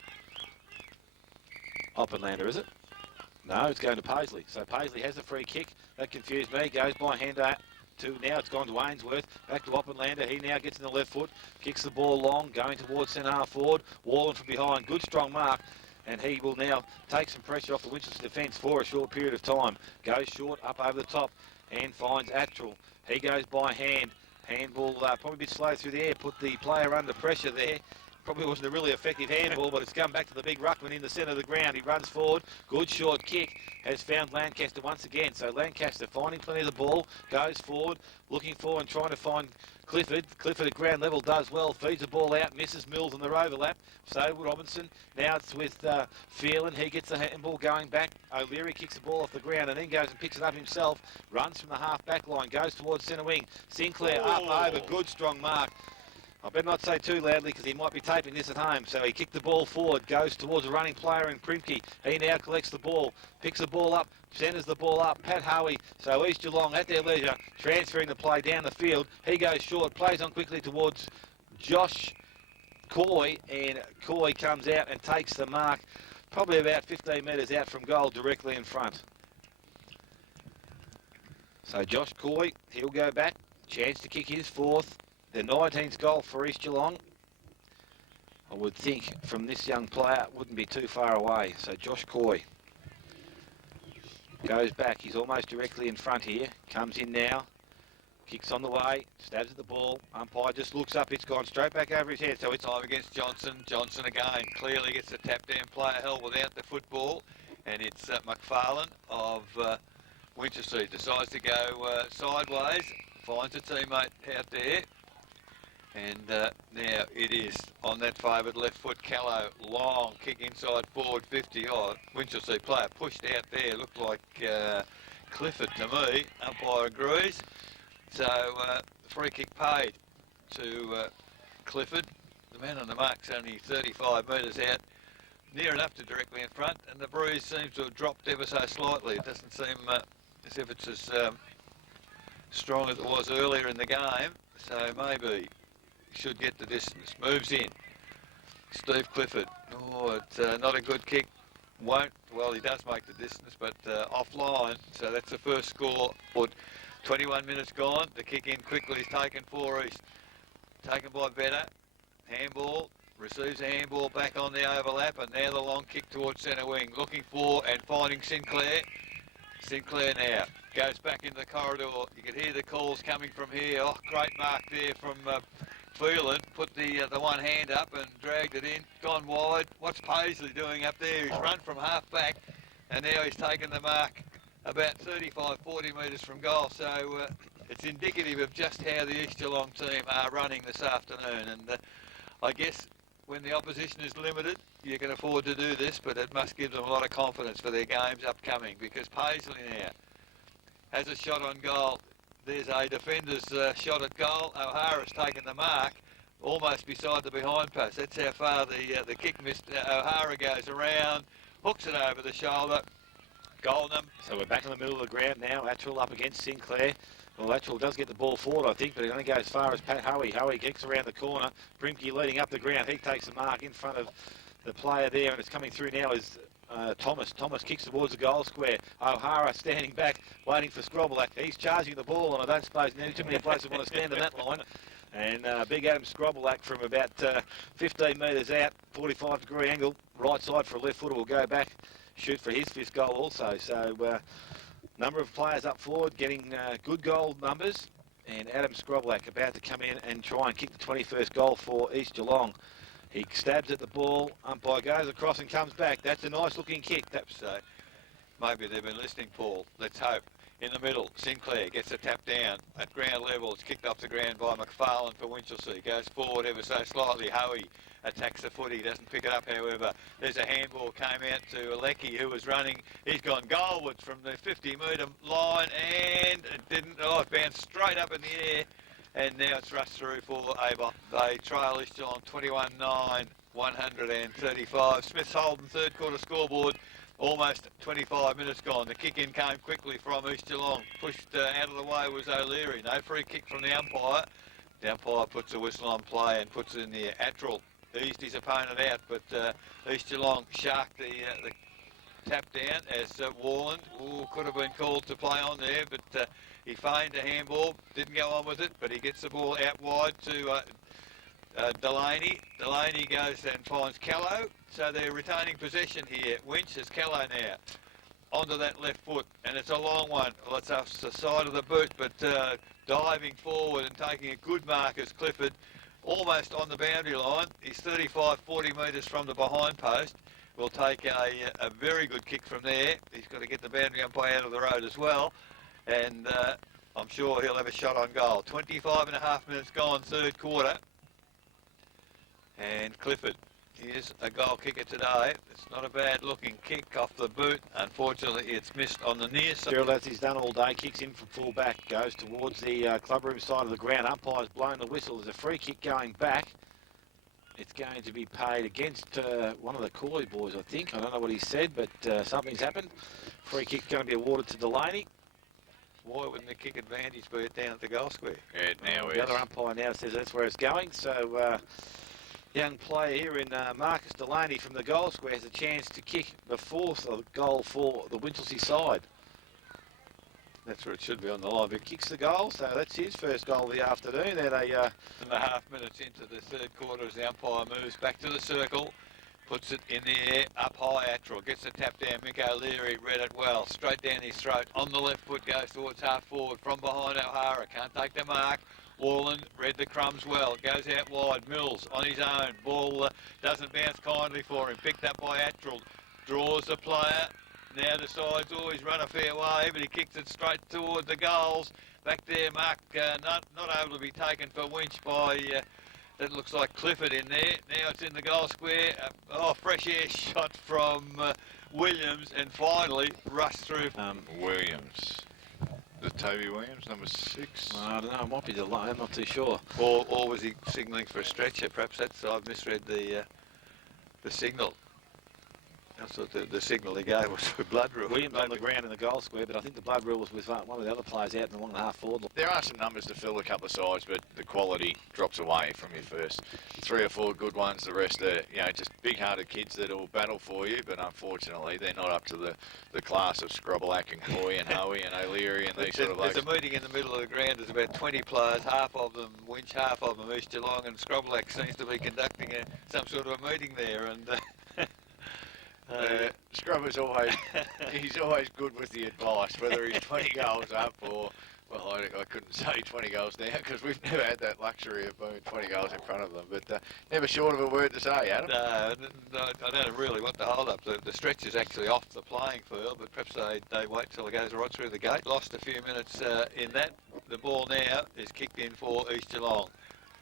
Oppenlander, is it? No, it's going to Paisley. So Paisley has the free kick. That confused me. Goes by hand to now it's gone to Ainsworth. Back to Oppenlander. He now gets in the left foot, kicks the ball long, going towards centre half forward. Wallen from behind. Good strong mark. And he will now take some pressure off the Winchelsea defence for a short period of time. Goes short, up over the top, and finds Attrell. He goes by hand. Handball probably a bit slow through the air, put the player under pressure there. Probably wasn't a really effective handball, but it's come back to the big ruckman in the centre of the ground. He runs forward. Good short kick. Has found Lancaster once again. So Lancaster finding plenty of the ball. Goes forward, looking for and trying to find Clifford. Clifford at ground level does well. Feeds the ball out. Misses Mills on their overlap. So Robinson. Now it's with Phelan. He gets the handball going back. O'Leary kicks the ball off the ground and then goes and picks it up himself. Runs from the half-back line. Goes towards centre wing. Sinclair up over. Good strong mark. I better not say too loudly because he might be taping this at home. So he kicked the ball forward, goes towards a running player in Primke. He now collects the ball, picks the ball up, centres the ball up. Pat Howie, so East Geelong at their leisure, transferring the play down the field. He goes short, plays on quickly towards Josh Coy, and Coy comes out and takes the mark, probably about 15 metres out from goal, directly in front. So Josh Coy, he'll go back, chance to kick his 4th. The 19th goal for East Geelong, I would think from this young player, wouldn't be too far away. So Josh Coy goes back. He's almost directly in front here. Comes in now. Kicks on the way. Stabs at the ball. Umpire just looks up. It's gone straight back over his head. So it's time against Johnson. Johnson again clearly gets a tap down player held without the football. And it's McFarlane of Winchelsea. Decides to go sideways. Finds a teammate out there. And now it is on that favoured left foot. Callow, long kick inside forward 50 odd. Winchelsea player pushed out there. Looked like Clifford to me. Umpire agrees. So free kick paid to Clifford. The man on the mark's only 35 metres out. Near enough to directly in front. And the breeze seems to have dropped ever so slightly. It doesn't seem as if it's as strong as it was earlier in the game. So maybe should get the distance. Moves in. Steve Clifford. Oh, it's not a good kick. Won't. Well, he does make the distance, but offline. So that's the first score. 21 minutes gone. The kick in quickly is taken for East. Taken by Vetter. Handball. Receives a handball back on the overlap, and now the long kick towards centre wing. Looking for and finding Sinclair. Sinclair now goes back into the corridor. You can hear the calls coming from here. Oh, great mark there from Phelan. Put the one hand up and dragged it in. Gone wide. What's Paisley doing up there? He's run from half back, and now he's taken the mark about 35, 40 metres from goal. So it's indicative of just how the East Geelong team are running this afternoon. And I guess when the opposition is limited, you can afford to do this, but it must give them a lot of confidence for their games upcoming, because Paisley now has a shot on goal. There's a defender's shot at goal. O'Hara's taken the mark almost beside the behind post. That's how far the kick missed. O'Hara goes around, hooks it over the shoulder. Goldham. So we're back in the middle of the ground now. Attrell up against Sinclair. Well, Attrell does get the ball forward, I think, but it only goes as far as Pat Hoey. Hoey kicks around the corner. Brimke leading up the ground. He takes the mark in front of the player there, and it's coming through now is Thomas. Thomas kicks towards the goal square. O'Hara standing back, waiting for Scrobelack. He's charging the ball, and I don't suppose too many players want to stand on that line. And big Adam Scrobelack from about 15 metres out, 45-degree angle, right side for a left footer will go back, shoot for his 5th goal also. So number of players up forward getting good goal numbers, and Adam Scrobelack about to come in and try and kick the 21st goal for East Geelong. He stabs at the ball, umpire goes across and comes back. That's a nice looking kick. That's maybe they've been listening, Paul. Let's hope. In the middle, Sinclair gets a tap down at ground level. It's kicked off the ground by McFarlane for Winchelsea. Goes forward ever so slightly. Hoey attacks the footy, doesn't pick it up, however. There's a handball came out to Alecki, who was running. He's gone goalwards from the 50-metre line, and it didn't. Oh, it bounced straight up in the air, and now it's rushed through for Avon. They trail East Geelong 21-9, 135. Smith's Holden, third quarter scoreboard. Almost 25 minutes gone. The kick in came quickly from East Geelong. Pushed out of the way was O'Leary. No free kick from the umpire. The umpire puts a whistle on play and puts it in the Attrell. Eased his opponent out, but East Geelong sharked the tap down as Warland could have been called to play on there, but he feigned a handball, didn't go on with it, but he gets the ball out wide to Delaney. Delaney goes and finds Callow, so they're retaining possession here. Winch has Callow now onto that left foot, and it's a long one. Well, it's off the side of the boot, but diving forward and taking a good mark as Clifford, almost on the boundary line. He's 35, 40 metres from the behind post. Will take a very good kick from there. He's got to get the boundary umpire out of the road as well, and I'm sure he'll have a shot on goal. 25 and a half minutes gone, third quarter. And Clifford is a goal kicker today. It's not a bad looking kick off the boot. Unfortunately, it's missed on the near side. Gerald, as he's done all day, kicks in from full back, goes towards the clubroom side of the ground. Umpire's blown the whistle. There's a free kick going back. It's going to be paid against one of the Cooley boys, I think. I don't know what he said, but something's happened. Free kick going to be awarded to Delaney. Why wouldn't the kick advantage be down at the goal square? Yeah, now the other umpire now says that's where it's going. So young player here in Marcus Delaney from the goal square has a chance to kick the 4th goal for the Winchelsea side. That's where it should be on the line. He kicks the goal, so that's his first goal of the afternoon. Then a and a half minutes into the third quarter as the umpire moves back to the circle, puts it in the air, up high. Attrell gets the tap down. Mick O'Leary read it well, straight down his throat. On the left foot, goes towards half forward. From behind O'Hara, can't take the mark. Warland read the crumbs well, goes out wide. Mills on his own. Ball doesn't bounce kindly for him. Picked up by Attrell. Draws the player. Now decides, he's run a fair way, but he kicks it straight toward the goals. Back there, Mark, not able to be taken for Winch by, that looks like Clifford in there. Now it's in the goal square. Fresh air shot from Williams, and finally rushed through. Williams. The Toby Williams, number 6. I don't know, it might be Delaney, I'm not too sure. Or was he signalling for a stretcher? Perhaps I've misread the signal. I thought the signal he gave was for blood rule. Williams on the ground in the goal square, but I think the blood rule was with one of the other players out in the 1.5 forward line. There are some numbers to fill a couple of sides, but the quality drops away from your first 3 or 4 good ones. The rest are, just big-hearted kids that will battle for you, but unfortunately they're not up to the class of Scrobelac and Coy and Hoey and O'Leary and these sort of There's a meeting in the middle of the ground. There's about 20 players, half of them Winch, half of them East Geelong, and Scrobelac seems to be conducting some sort of a meeting there. And Scrubber's he's always good with the advice, whether he's 20 goals up or, well, I couldn't say 20 goals now because we've never had that luxury of being 20 goals in front of them, but never short of a word to say, Adam. No, I don't know really what the hold-up. The stretch is actually off the playing field, but perhaps they wait till it goes right through the gate. Lost a few minutes in that. The ball now is kicked in for East Geelong.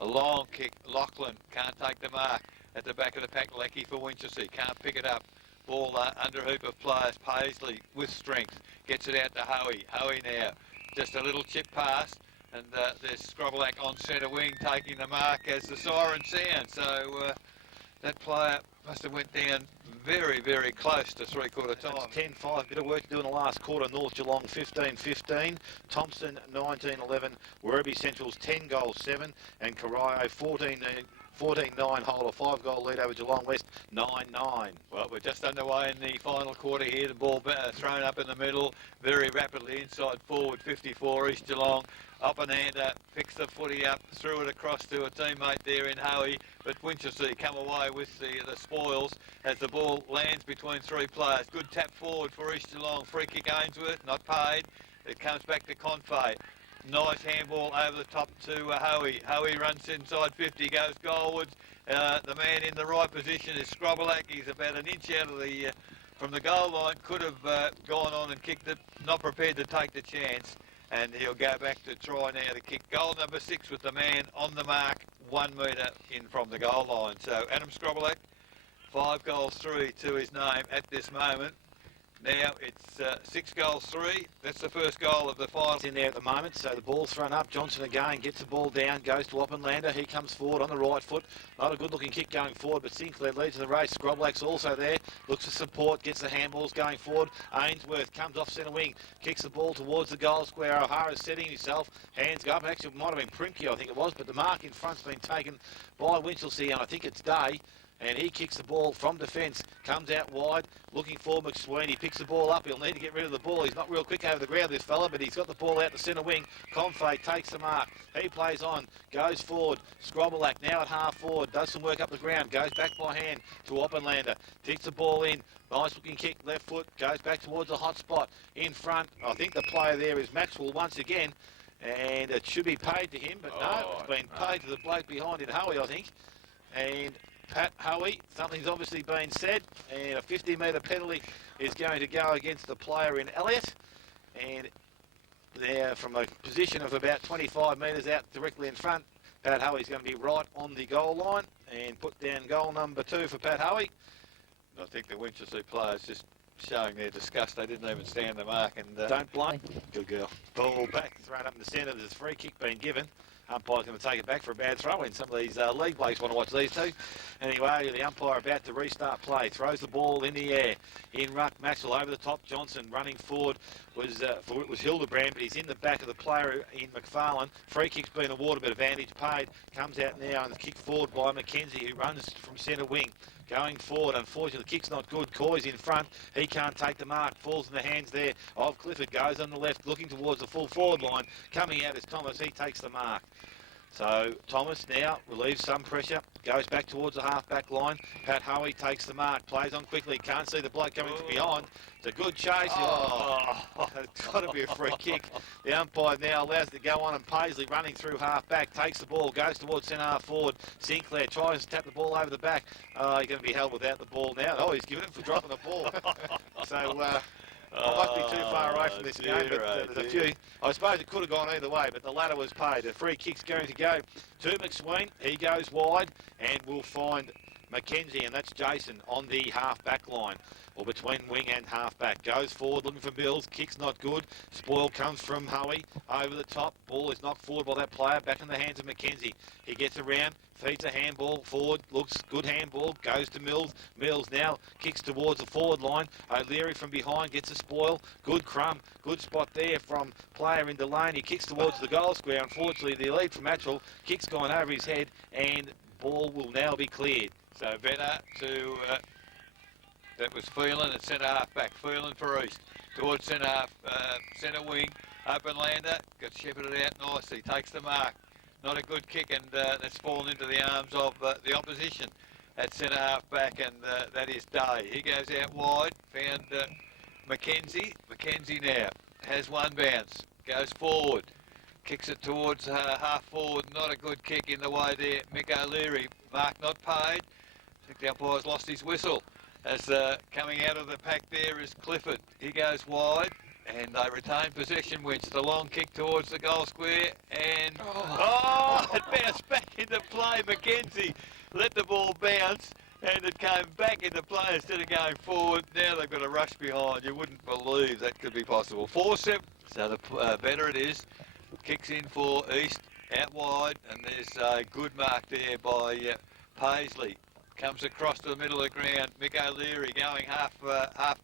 A long kick. Lachlan can't take the mark at the back of the pack. Lecky for Winchelsea. Can't pick it up. Ball under a heap of players. Paisley with strength. Gets it out to Hoey. Hoey now. Just a little chip pass. And there's Scrobelac on centre wing taking the mark as the siren sounds. So that player must have went down very, very close to three-quarter time. It's 10-5, bit of work to do in the last quarter. North Geelong 15-15, Thompson 19-11, Werribee Central's 10 goals 7, and Corio 14-9 hold a 5-goal lead over Geelong West 9-9. Well, we're just underway in the final quarter here. The ball thrown up in the middle, very rapidly inside forward 54 East Geelong. Oppenander picks the footy up, threw it across to a teammate there in Hoey, but Winchelsea come away with the spoils as the ball lands between 3 players. Good tap forward for East Geelong. Free kick Ainsworth, not paid. It comes back to Confe. Nice handball over the top to Hoey. Hoey runs inside 50, goes goalwards. The man in the right position is Scrobelac. He's about an inch out of from the goal line. Could have gone on and kicked it. Not prepared to take the chance. And he'll go back to try now to kick goal number 6 with the man on the mark, 1 metre in from the goal line. So Adam Scrobelac, 5 goals 3 to his name at this moment. Now it's 6 goals 3. That's the first goal of the final. It's in there at the moment, so the ball's thrown up. Johnson again gets the ball down, goes to Oppenlander. He comes forward on the right foot. Not a good-looking kick going forward, but Sinclair leads the race. Scroblac's also there, looks for support, gets the handballs going forward. Ainsworth comes off centre wing, kicks the ball towards the goal square. O'Hara's setting himself, hands go up. Actually, it might have been Primke, I think it was, but the mark in front's been taken by Winchelsea, and I think it's Day. And he kicks the ball from defence, comes out wide, looking for McSween. He picks the ball up. He'll need to get rid of the ball. He's not real quick over the ground, this fella, but he's got the ball out the centre wing. Confe takes the mark. He plays on, goes forward. Scrobelac now at half forward, does some work up the ground, goes back by hand to Oppenlander. Kicks the ball in. Nice looking kick, left foot, goes back towards the hot spot in front. I think the player there is Maxwell once again, and it should be paid to him, but no, it's been paid to the bloke behind in Hoey, I think. And Pat Hoey, something's obviously been said, and a 50-metre penalty is going to go against the player in Elliott. And there, from a position of about 25 metres out directly in front, Pat Hoey's going to be right on the goal line and put down goal number 2 for Pat Hoey. I think the Winchelsea players just showing their disgust. They didn't even stand the mark. And don't blame. Good girl. Ball back, thrown up in the centre. There's a free kick being given. Umpire's going to take it back for a bad throw in. Some of these league blokes want to watch these two. Anyway, the umpire about to restart play. Throws the ball in the air. In ruck, Maxwell over the top. Johnson running forward was Hildebrand, but he's in the back of the player in McFarlane. Free kick's been awarded, but advantage paid. Comes out now and kicked forward by McKenzie, who runs from centre wing. Going forward, unfortunately, the kick's not good. Coy's in front. He can't take the mark. Falls in the hands there of Clifford. Goes on the left, looking towards the full forward line. Coming out is Thomas. He takes the mark. So Thomas now relieves some pressure. Goes back towards the half-back line. Pat Hoey takes the mark. Plays on quickly. Can't see the bloke coming from behind. It's a good chase. It's got to be a free kick. The umpire now allows it to go on, and Paisley running through half-back. Takes the ball. Goes towards centre half forward. Sinclair tries to tap the ball over the back. He's going to be held without the ball now. Oh, he's given it for dropping the ball. So I must be too far away from this game, but there's a few. I suppose it could have gone either way, but the ladder was paid. The free kick's going to go to McSween. He goes wide, and we'll find Mackenzie, and that's Jason on the half-back line, or between wing and half-back. Goes forward looking for Mills. Kick's not good. Spoil comes from Hoey over the top. Ball is knocked forward by that player. Back in the hands of Mackenzie. He gets around, feeds a handball forward. Looks good handball. Goes to Mills. Mills now kicks towards the forward line. O'Leary from behind gets a spoil. Good crumb. Good spot there from player in Delaney. Kicks towards the goal square. Unfortunately, the lead from Atchell. Kick's gone over his head, and ball will now be cleared. So better to, that was Phelan at centre half back. Phelan for East towards centre half, centre wing. Open lander, got shepherded out nicely, takes the mark. Not a good kick, and that's fallen into the arms of the opposition at centre half back, and that is Day. He goes out wide, found Mackenzie. Mackenzie now has one bounce, goes forward, kicks it towards half forward. Not a good kick in the way there. Mick O'Leary, mark not paid. I think the umpire's lost his whistle. As coming out of the pack there is Clifford. He goes wide, and they retain possession. Winch, the long kick towards the goal square, and it bounced back into play. Mackenzie let the ball bounce, and it came back into play instead of going forward. Now they've got a rush behind. You wouldn't believe that could be possible. 4-7. So the better it is. Kicks in for East, out wide, and there's a good mark there by Paisley. Comes across to the middle of the ground. Mick O'Leary going half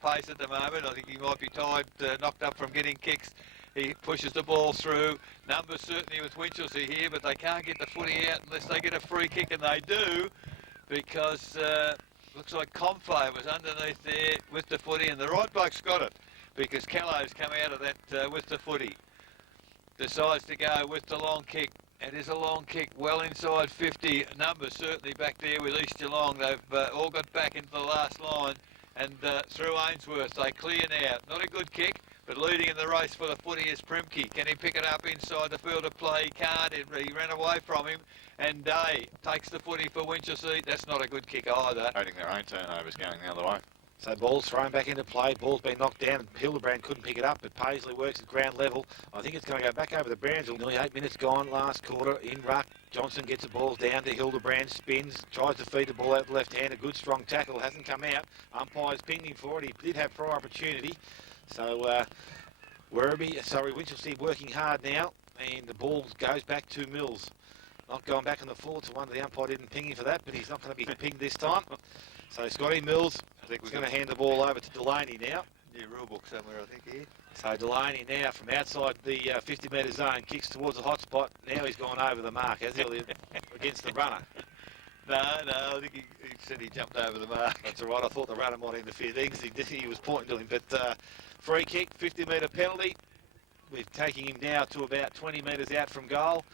pace at the moment. I think he might be tired, knocked up from getting kicks. He pushes the ball through. Numbers certainly with Winchelsea here, but they can't get the footy out unless they get a free kick, and they do, because looks like Comfo was underneath there with the footy, and the right bloke's got it, because Callow's come out of that with the footy. Decides to go with the long kick. It is a long kick, well inside 50. Numbers certainly back there with East Geelong. They've all got back into the last line, and through Ainsworth they clear now. Not a good kick, but leading in the race for the footy is Primke. Can he pick it up inside the field of play? He can't. He ran away from him, and Day takes the footy for Winchelsea. That's not a good kick either. Noting their own turnovers going the other way. So ball's thrown back into play. Ball's been knocked down, and Hildebrand couldn't pick it up, but Paisley works at ground level. I think it's going to go back over the Brownsville. Nearly 8 minutes gone, last quarter, in ruck. Johnson gets the ball down to Hildebrand, spins, tries to feed the ball out the left hand. A good strong tackle, hasn't come out. Umpire's pinging for it. He did have prior opportunity. So Winchelsea working hard now, and the ball goes back to Mills. Not going back on the forward, so wonder the umpire didn't ping him for that, but he's not going to be pinged this time. So Scotty Mills, I think we're going to hand the ball over to Delaney now. New rule book somewhere, I think, here. So Delaney now from outside the 50-metre zone, kicks towards the hot spot. Now he's gone over the mark, has he, against the runner? No, I think he said he jumped over the mark. That's all right. I thought the runner might interfere there because he was pointing to him. But free kick, 50-metre penalty. We're taking him now to about 20 metres out from goal.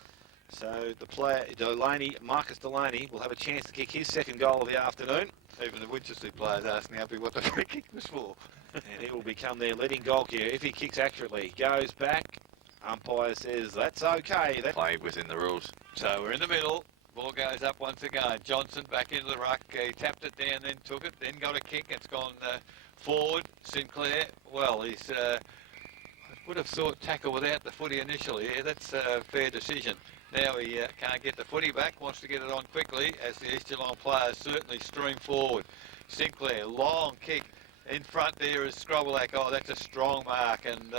So the player, Marcus Delaney, will have a chance to kick his second goal of the afternoon. Even the Winchelsea players asking Uppy what the free kick was for. And he will become their leading goalkeeper if he kicks accurately. Goes back. Umpire says that's okay. That played within the rules. So we're in the middle. Ball goes up once again. Johnson back into the ruck. He tapped it down, then took it, then got a kick. It's gone forward. Sinclair, well, he's... I would have thought tackle without the footy initially. Yeah, that's a fair decision. Now he can't get the footy back, wants to get it on quickly as the East Geelong players certainly stream forward. Sinclair, long kick in front there is Scrobelack. Oh, that's a strong mark, and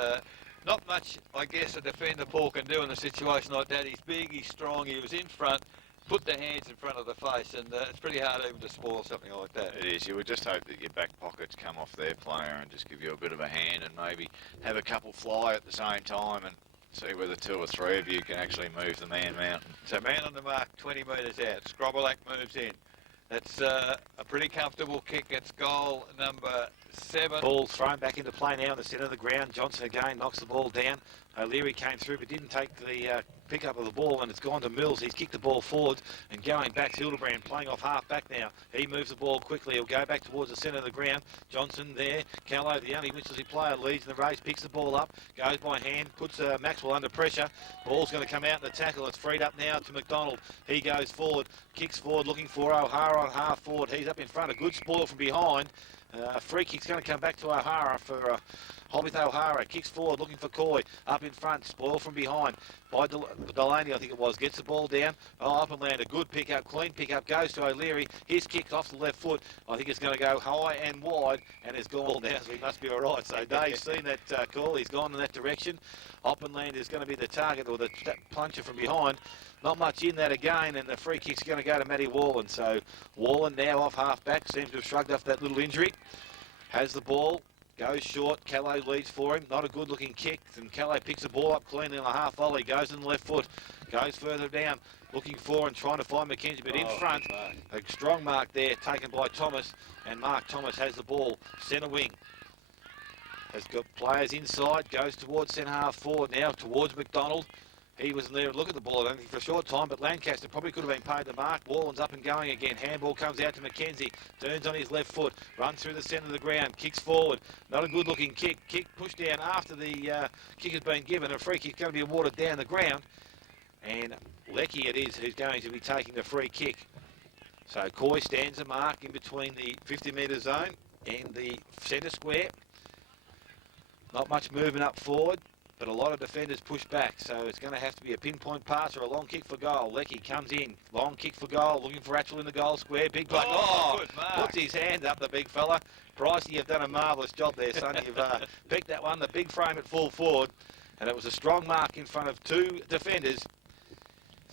not much, I guess, a defender Paul can do in a situation like that. He's big, he's strong, he was in front, put the hands in front of the face, and it's pretty hard even to spoil something like that. It is. You would just hope that your back pockets come off their player and just give you a bit of a hand, and maybe have a couple fly at the same time, and see whether 2 or 3 of you can actually move the man mountain. So man on the mark, 20 metres out. Scrobelack moves in. That's a pretty comfortable kick. It's goal number 7. Ball thrown back into play now in the centre of the ground. Johnson again knocks the ball down. O'Leary came through but didn't take the pick up of the ball, and it's gone to Mills. He's kicked the ball forward and going back to Hildebrand, playing off half back now. He moves the ball quickly. He'll go back towards the centre of the ground. Johnson there. Callow, the only Winchelsea player, leads in the race, picks the ball up, goes by hand, puts Maxwell under pressure. Ball's going to come out in the tackle. It's freed up now to McDonald. He goes forward, kicks forward, looking for O'Hara on half forward. He's up in front. A good spoil from behind. Free kick's going to come back to O'Hara for Hobbith O'Hara. Kicks forward, looking for Coy. Up in front, spoil from behind by Delaney, I think it was. Gets the ball down. Up and land. A good pick up, clean pick up. Goes to O'Leary. His kick off the left foot. I think it's going to go high and wide, and it's gone now, so he must be all right. So Dave's seen that call. He's gone in that direction. Oppenland is going to be the target, or the puncher from behind. Not much in that again, and the free kick's going to go to Matty Wallen. So Wallen now off half back, seems to have shrugged off that little injury. Has the ball, goes short. Callow leads for him. Not a good looking kick, and Callow picks the ball up cleanly on a half volley. Goes in the left foot, goes further down, looking for and trying to find McKenzie, but in front, a strong mark there taken by Thomas, and Mark Thomas has the ball, centre wing. Has got players inside, goes towards centre half forward now, towards McDonald. He wasn't there to look at the ball, I don't think, for a short time, but Lancaster probably could have been paid the mark. Wallen's up and going again. Handball comes out to McKenzie. Turns on his left foot. Runs through the centre of the ground. Kicks forward. Not a good-looking kick. Kick pushed down after the kick has been given. A free kick going to be awarded down the ground. And Leckie it is who's going to be taking the free kick. So Coy stands a mark in between the 50-metre zone and the centre square. Not much movement up forward, but a lot of defenders push back, so it's going to have to be a pinpoint pass or a long kick for goal. Leckie comes in, long kick for goal, looking for Atchell in the goal square. Big bloke, puts his hand up, the big fella. Pricey, you've done a marvellous job there, son. You've picked that one, the big frame at full forward, and it was a strong mark in front of two defenders.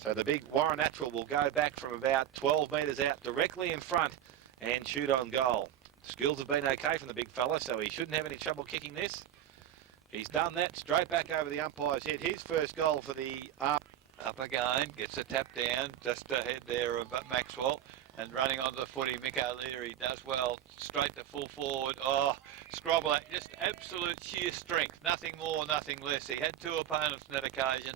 So the big Warren Atchell will go back from about 12 metres out directly in front and shoot on goal. Skills have been okay from the big fella, so he shouldn't have any trouble kicking this. He's done that, straight back over the umpire's head. His first goal for the up again, gets a tap down, just ahead there of Maxwell, and running onto the footy, Mick O'Leary does well, straight to full forward. Oh, Scrobble, just absolute sheer strength, nothing more, nothing less. He had two opponents on that occasion,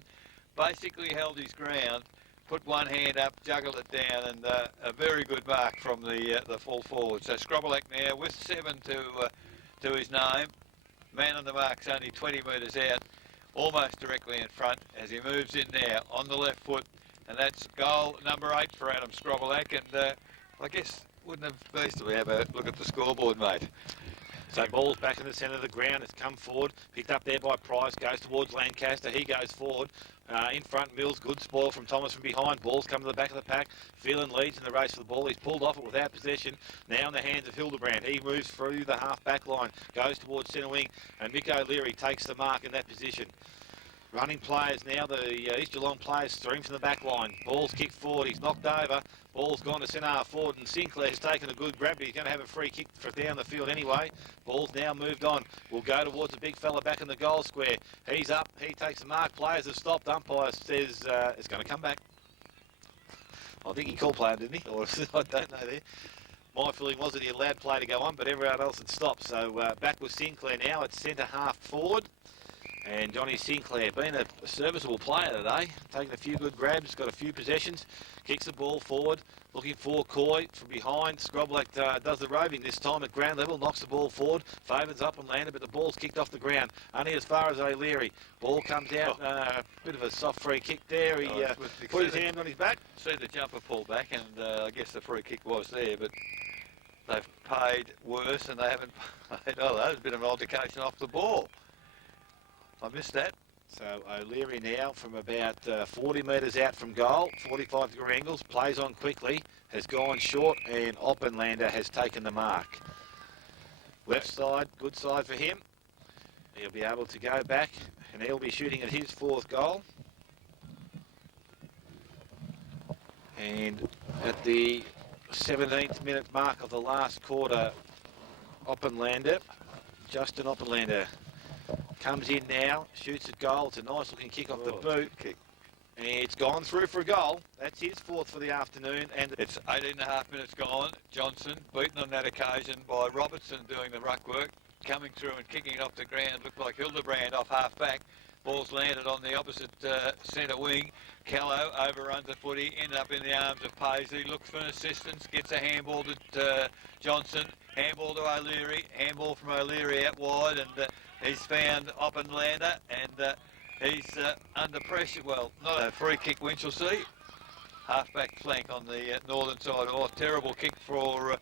basically held his ground, put one hand up, juggled it down, and a very good mark from the full forward. So Scrobble now with 7 to his name. Man on the mark's only 20 metres out, almost directly in front as he moves in now on the left foot, and that's goal number 8 for Adam Scrobelak. And I guess wouldn't have best we have a look at the scoreboard, mate. So ball's back in the centre of the ground. It's come forward, picked up there by Price, goes towards Lancaster. He goes forward. In front, Mills, good spoil from Thomas from behind. Ball's come to the back of the pack. Phelan leads in the race for the ball. He's pulled off it without possession. Now in the hands of Hildebrand. He moves through the half-back line, goes towards centre wing, and Mick O'Leary takes the mark in that position. Running players now, the East Geelong players stream from the back line. Ball's kicked forward, he's knocked over. Ball's gone to centre half forward, and Sinclair's taken a good grab, but he's going to have a free kick for down the field anyway. Ball's now moved on. We'll go towards the big fella back in the goal square. He's up, he takes the mark. Players have stopped. Umpire says it's going to come back. I think he called play, didn't he? Or I don't know there. My feeling was that he allowed play to go on, but everyone else had stopped. So back with Sinclair now at centre half forward. And Johnny Sinclair, been a serviceable player today, taking a few good grabs, got a few possessions, kicks the ball forward, looking for Coy from behind. Scrobelak does the roving this time at ground level, knocks the ball forward, Favours up and landed, but the ball's kicked off the ground, only as far as O'Leary. Ball comes out, bit of a soft free kick there. He put his hand on his back. See the jumper pull back, and I guess the free kick was there, but they've paid worse, and they haven't paid. Oh, that was a bit of an altercation off the ball. I missed that. So O'Leary now from about 40 metres out from goal, 45 degree angles, plays on quickly, has gone short, and Oppenlander has taken the mark. Left side, good side for him. He'll be able to go back, and he'll be shooting at his 4th goal. And at the 17th minute mark of the last quarter, Oppenlander, Justin Oppenlander, comes in now, shoots at goal. It's a nice looking kick off the boot. Kick. And it's gone through for a goal. That's his 4th for the afternoon. And it's 18.5 minutes gone. Johnson beaten on that occasion by Robertson doing the ruck work, coming through and kicking it off the ground. Looked like Hildebrand off half back. Ball's landed on the opposite centre wing. Callow overruns the footy, ended up in the arms of Paisley, looks for an assistance, gets a handball to Johnson, handball to O'Leary, handball from O'Leary out wide, and he's found Oppenlander, and he's under pressure. Well, not a free kick, Winchelsea. Half-back flank on the northern side. Oh, terrible kick for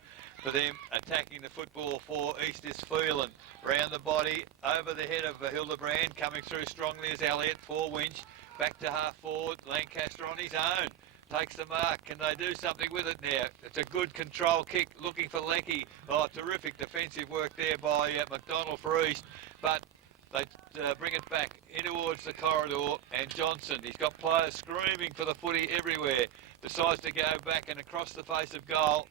for them. Attacking the football for East is Phelan. Round the body, over the head of Hildebrand, coming through strongly as Elliott for Winch. Back to half forward, Lancaster on his own. Takes the mark. Can they do something with it now? It's a good control kick, looking for Leckie. Oh, terrific defensive work there by McDonald for East. But they bring it back in towards the corridor, and Johnson, he's got players screaming for the footy everywhere. Decides to go back and across the face of goal.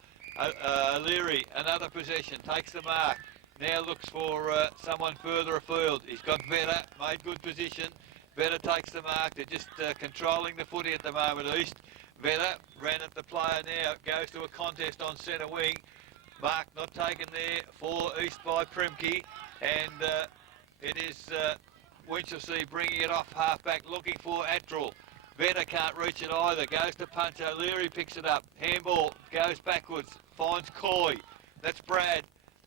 Leary, another possession, takes the mark. Now looks for someone further afield. He's got Vetter, made good position. Vetter takes the mark. They're just controlling the footy at the moment, East. Vetter ran at the player now. Goes to a contest on centre wing. Mark not taken there for East by Primke. And it is Winchelsea bringing it off half-back, looking for Attrell. Vetter can't reach it either. Goes to Punch. O'Leary picks it up. Handball goes backwards. Finds Coy. That's Brad.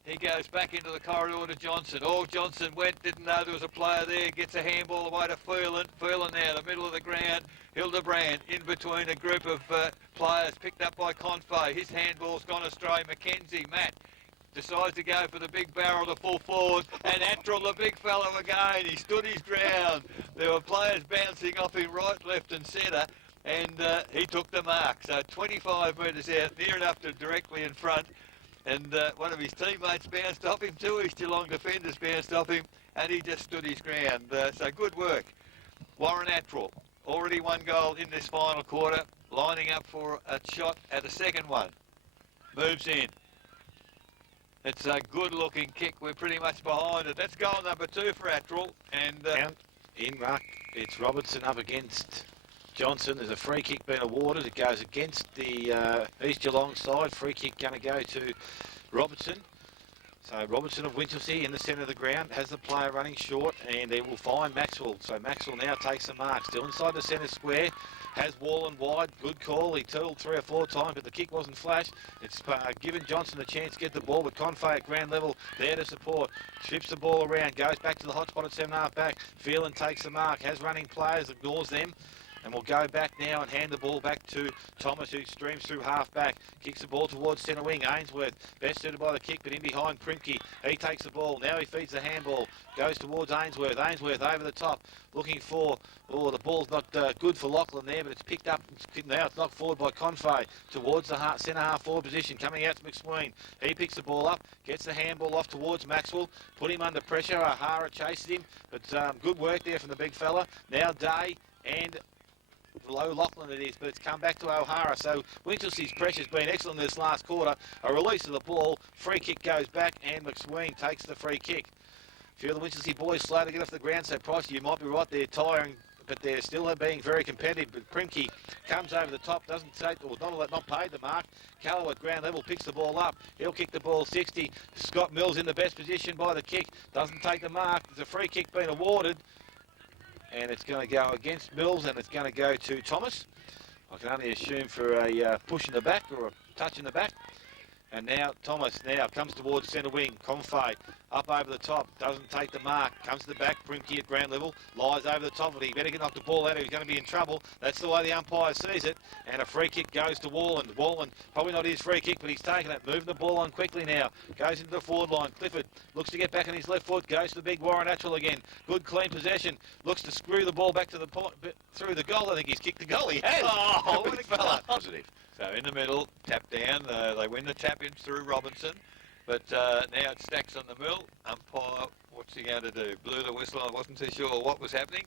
He goes back into the corridor to Johnson. Oh, Johnson went, didn't know there was a player there. Gets a handball away to Phelan. Phelan now, the middle of the ground. Hildebrand in between a group of players picked up by Confey. His handball's gone astray. Mackenzie, Matt, decides to go for the big barrel to full forward. And Attrell, the big fellow again, he stood his ground. There were players bouncing off him right, left and centre. And he took the mark. So 25 metres out, near enough to directly in front. And one of his teammates bounced off him too. His Geelong defenders bounced off him, and he just stood his ground. So good work. Warren Attrell, already one goal in this final quarter, lining up for a shot at a second one. Moves in. It's a good-looking kick. We're pretty much behind it. That's goal number 2 for Attrell. And in ruck, it's Robertson up against Johnson. There's a free kick being awarded. It goes against the East Geelong side. Free kick going to go to Robertson. So Robertson of Winchelsea in the centre of the ground has the player running short, and they will find Maxwell. So Maxwell now takes the mark. Still inside the centre square. Has Wallen wide. Good call. He tooled 3 or 4 times, but the kick wasn't flash. It's given Johnson a chance to get the ball with Confey at ground level there to support. Strips the ball around. Goes back to the hot spot at 7.5 back. Phelan takes the mark. Has running players. Ignores them. And we'll go back now and hand the ball back to Thomas, who streams through half-back. Kicks the ball towards centre wing. Ainsworth, best suited by the kick, but in behind Primke. He takes the ball. Now he feeds the handball. Goes towards Ainsworth. Ainsworth over the top, looking for... Oh, the ball's not good for Lachlan there, but it's picked up. Now it's knocked forward by Confey towards the centre half-forward position. Coming out to McSween. He picks the ball up, gets the handball off towards Maxwell. Put him under pressure. O'Hara chases him, but good work there from the big fella. Now Day and... below Lachlan it is, but it's come back to O'Hara. So Winchelsea's pressure's been excellent in this last quarter. A release of the ball, free kick goes back, and McSween takes the free kick. A few of the Winchelsea boys slow to get off the ground, so Price, you might be right, they're tiring, but they're still being very competitive. But Primke comes over the top, doesn't take, or not paid the mark. Callow at ground level picks the ball up. He'll kick the ball 60. Scott Mills in the best position by the kick, doesn't take the mark. There's a free kick being awarded. And it's going to go against Mills, and it's going to go to Thomas. I can only assume for a push in the back or a touch in the back. And now Thomas now comes towards centre wing. Confey up over the top, doesn't take the mark, comes to the back. Primke at ground level, lies over the top of it. He better get knock the ball out or he's going to be in trouble. That's the way the umpire sees it. And a free kick goes to Wallen. Wallen, probably not his free kick, but he's taken it. Moving the ball on quickly now. Goes into the forward line. Clifford looks to get back on his left foot. Goes to the big Warren Attrell again. Good clean possession. Looks to screw the ball back to the point, through the goal. I think he's kicked the goal. He has. Oh, what a fella. Positive. So in the middle, tap down. They win the tap in through Robinson. But now it stacks on the mill. Umpire, what's he going to do? Blew the whistle. I wasn't too sure what was happening.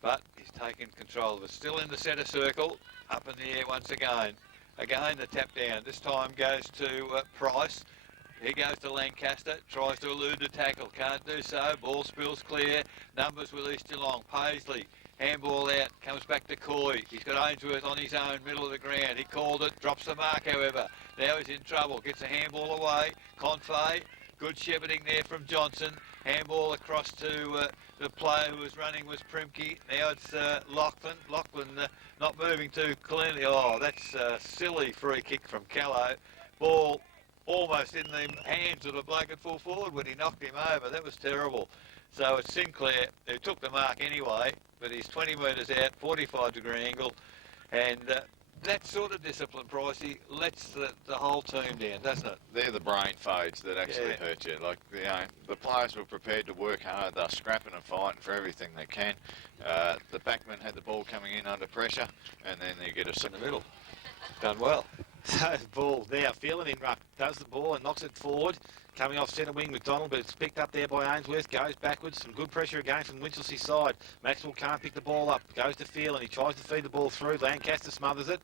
But he's taken control of it. Still in the centre circle. Up in the air once again. Again, the tap down. This time goes to Price. He goes to Lancaster. Tries to elude the tackle. Can't do so. Ball spills clear. Numbers with East Geelong. Paisley. Handball out, comes back to Coy. He's got Ainsworth on his own, middle of the ground. He called it, drops the mark, however. Now he's in trouble, gets a handball away. Confey, good shepherding there from Johnson. Handball across to the player who was running was Primke. Now it's Lachlan. Lachlan not moving too cleanly. Oh, that's a silly free kick from Callow. Ball almost in the hands of the bloke at full forward when he knocked him over. That was terrible. So it's Sinclair who took the mark anyway, but he's 20 metres out, 45-degree angle, and that sort of discipline, Pricey, lets the whole team down, doesn't it? They're the brain fades that actually hurt you. Like, you know, the players were prepared to work hard. They're scrapping and fighting for everything they can. The backman had the ball coming in under pressure, and then they get us In the middle. Done well. So ball now, feeling in ruck, does the ball and knocks it forward. Coming off centre wing, McDonald, but it's picked up there by Ainsworth, goes backwards, some good pressure again from Winchelsea side. Maxwell can't pick the ball up, goes to Phelan, he tries to feed the ball through, Lancaster smothers it.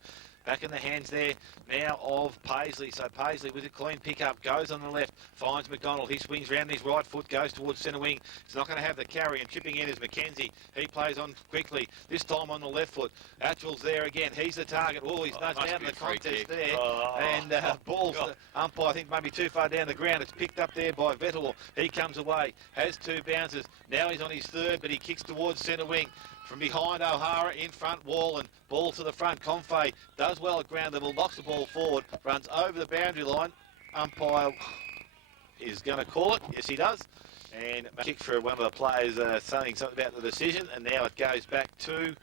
Back in the hands there now of Paisley. So Paisley with a clean pickup goes on the left, finds McDonald. He swings round his right foot, goes towards centre wing. He's not going to have the carry, and chipping in is McKenzie. He plays on quickly, this time on the left foot. Atchell's there again. He's the target. Oh, he's nudged out in the contest there. Ball's umpire, I think, maybe too far down the ground. It's picked up there by Vettel. He comes away, has two bounces. Now he's on his third, but he kicks towards centre wing. From behind O'Hara, in front, Wallen. Ball to the front. Confey does well at ground level, knocks the ball forward, runs over the boundary line. Umpire is going to call it. Yes, he does. And kick for one of the players saying something about the decision. And now it goes back to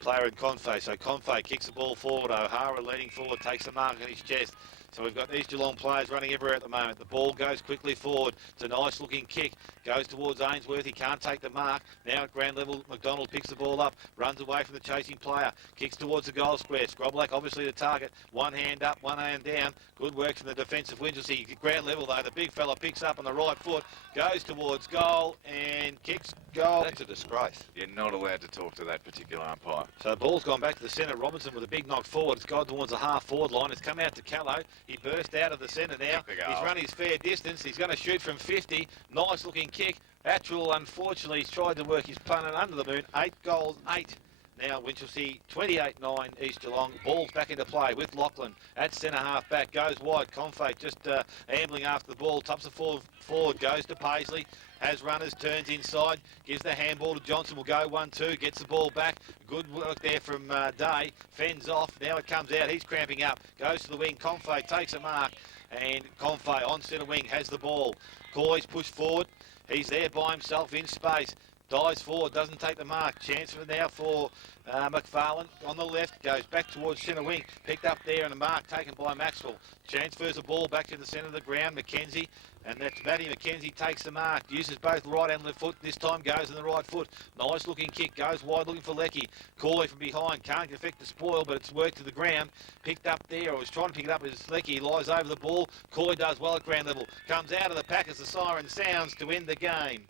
player in Confey. So Confey kicks the ball forward. O'Hara leaning forward, takes the mark on his chest. So we've got these Geelong players running everywhere at the moment. The ball goes quickly forward. It's a nice looking kick. Goes towards Ainsworth. He can't take the mark. Now at ground level, McDonald picks the ball up. Runs away from the chasing player. Kicks towards the goal square. Scroblack obviously the target. One hand up, one hand down. Good work from the defensive Winchelsea. Ground level though, the big fella picks up on the right foot. Goes towards goal and kicks goal. That's a disgrace. You're not allowed to talk to that particular umpire. So the ball's gone back to the centre. Robinson with a big knock forward. It's gone towards the half forward line. It's come out to Callow. He burst out of the centre now. He's run his fair distance. He's going to shoot from 50. Nice looking kick. Atchell, unfortunately, he's tried to work his punt and under the moon. 8 goals, 8. Now Winchelsea 28-9 East Geelong. Ball's back into play with Lachlan at centre half back. Goes wide. Confate just ambling after the ball. Tops the forward. Goes to Paisley. Has runners. Turns inside. Gives the handball to Johnson. Will go 1-2. Gets the ball back. Good work there from Day. Fends off. Now it comes out. He's cramping up. Goes to the wing. Confate takes a mark. And Confay on centre wing has the ball. Coy's pushed forward. He's there by himself in space. Dives forward, doesn't take the mark. Chance for now for McFarlane on the left. Goes back towards centre wing. Picked up there and a mark taken by Maxwell. Transfers the ball back to the centre of the ground. McKenzie. And that's Matty McKenzie takes the mark. Uses both right and left foot. This time goes in the right foot. Nice looking kick. Goes wide looking for Lecky. Coy from behind. Can't affect the spoil, but it's worked to the ground. Picked up there, or was trying to pick it up as Lecky lies over the ball. Coy does well at ground level. Comes out of the pack as the siren sounds to end the game.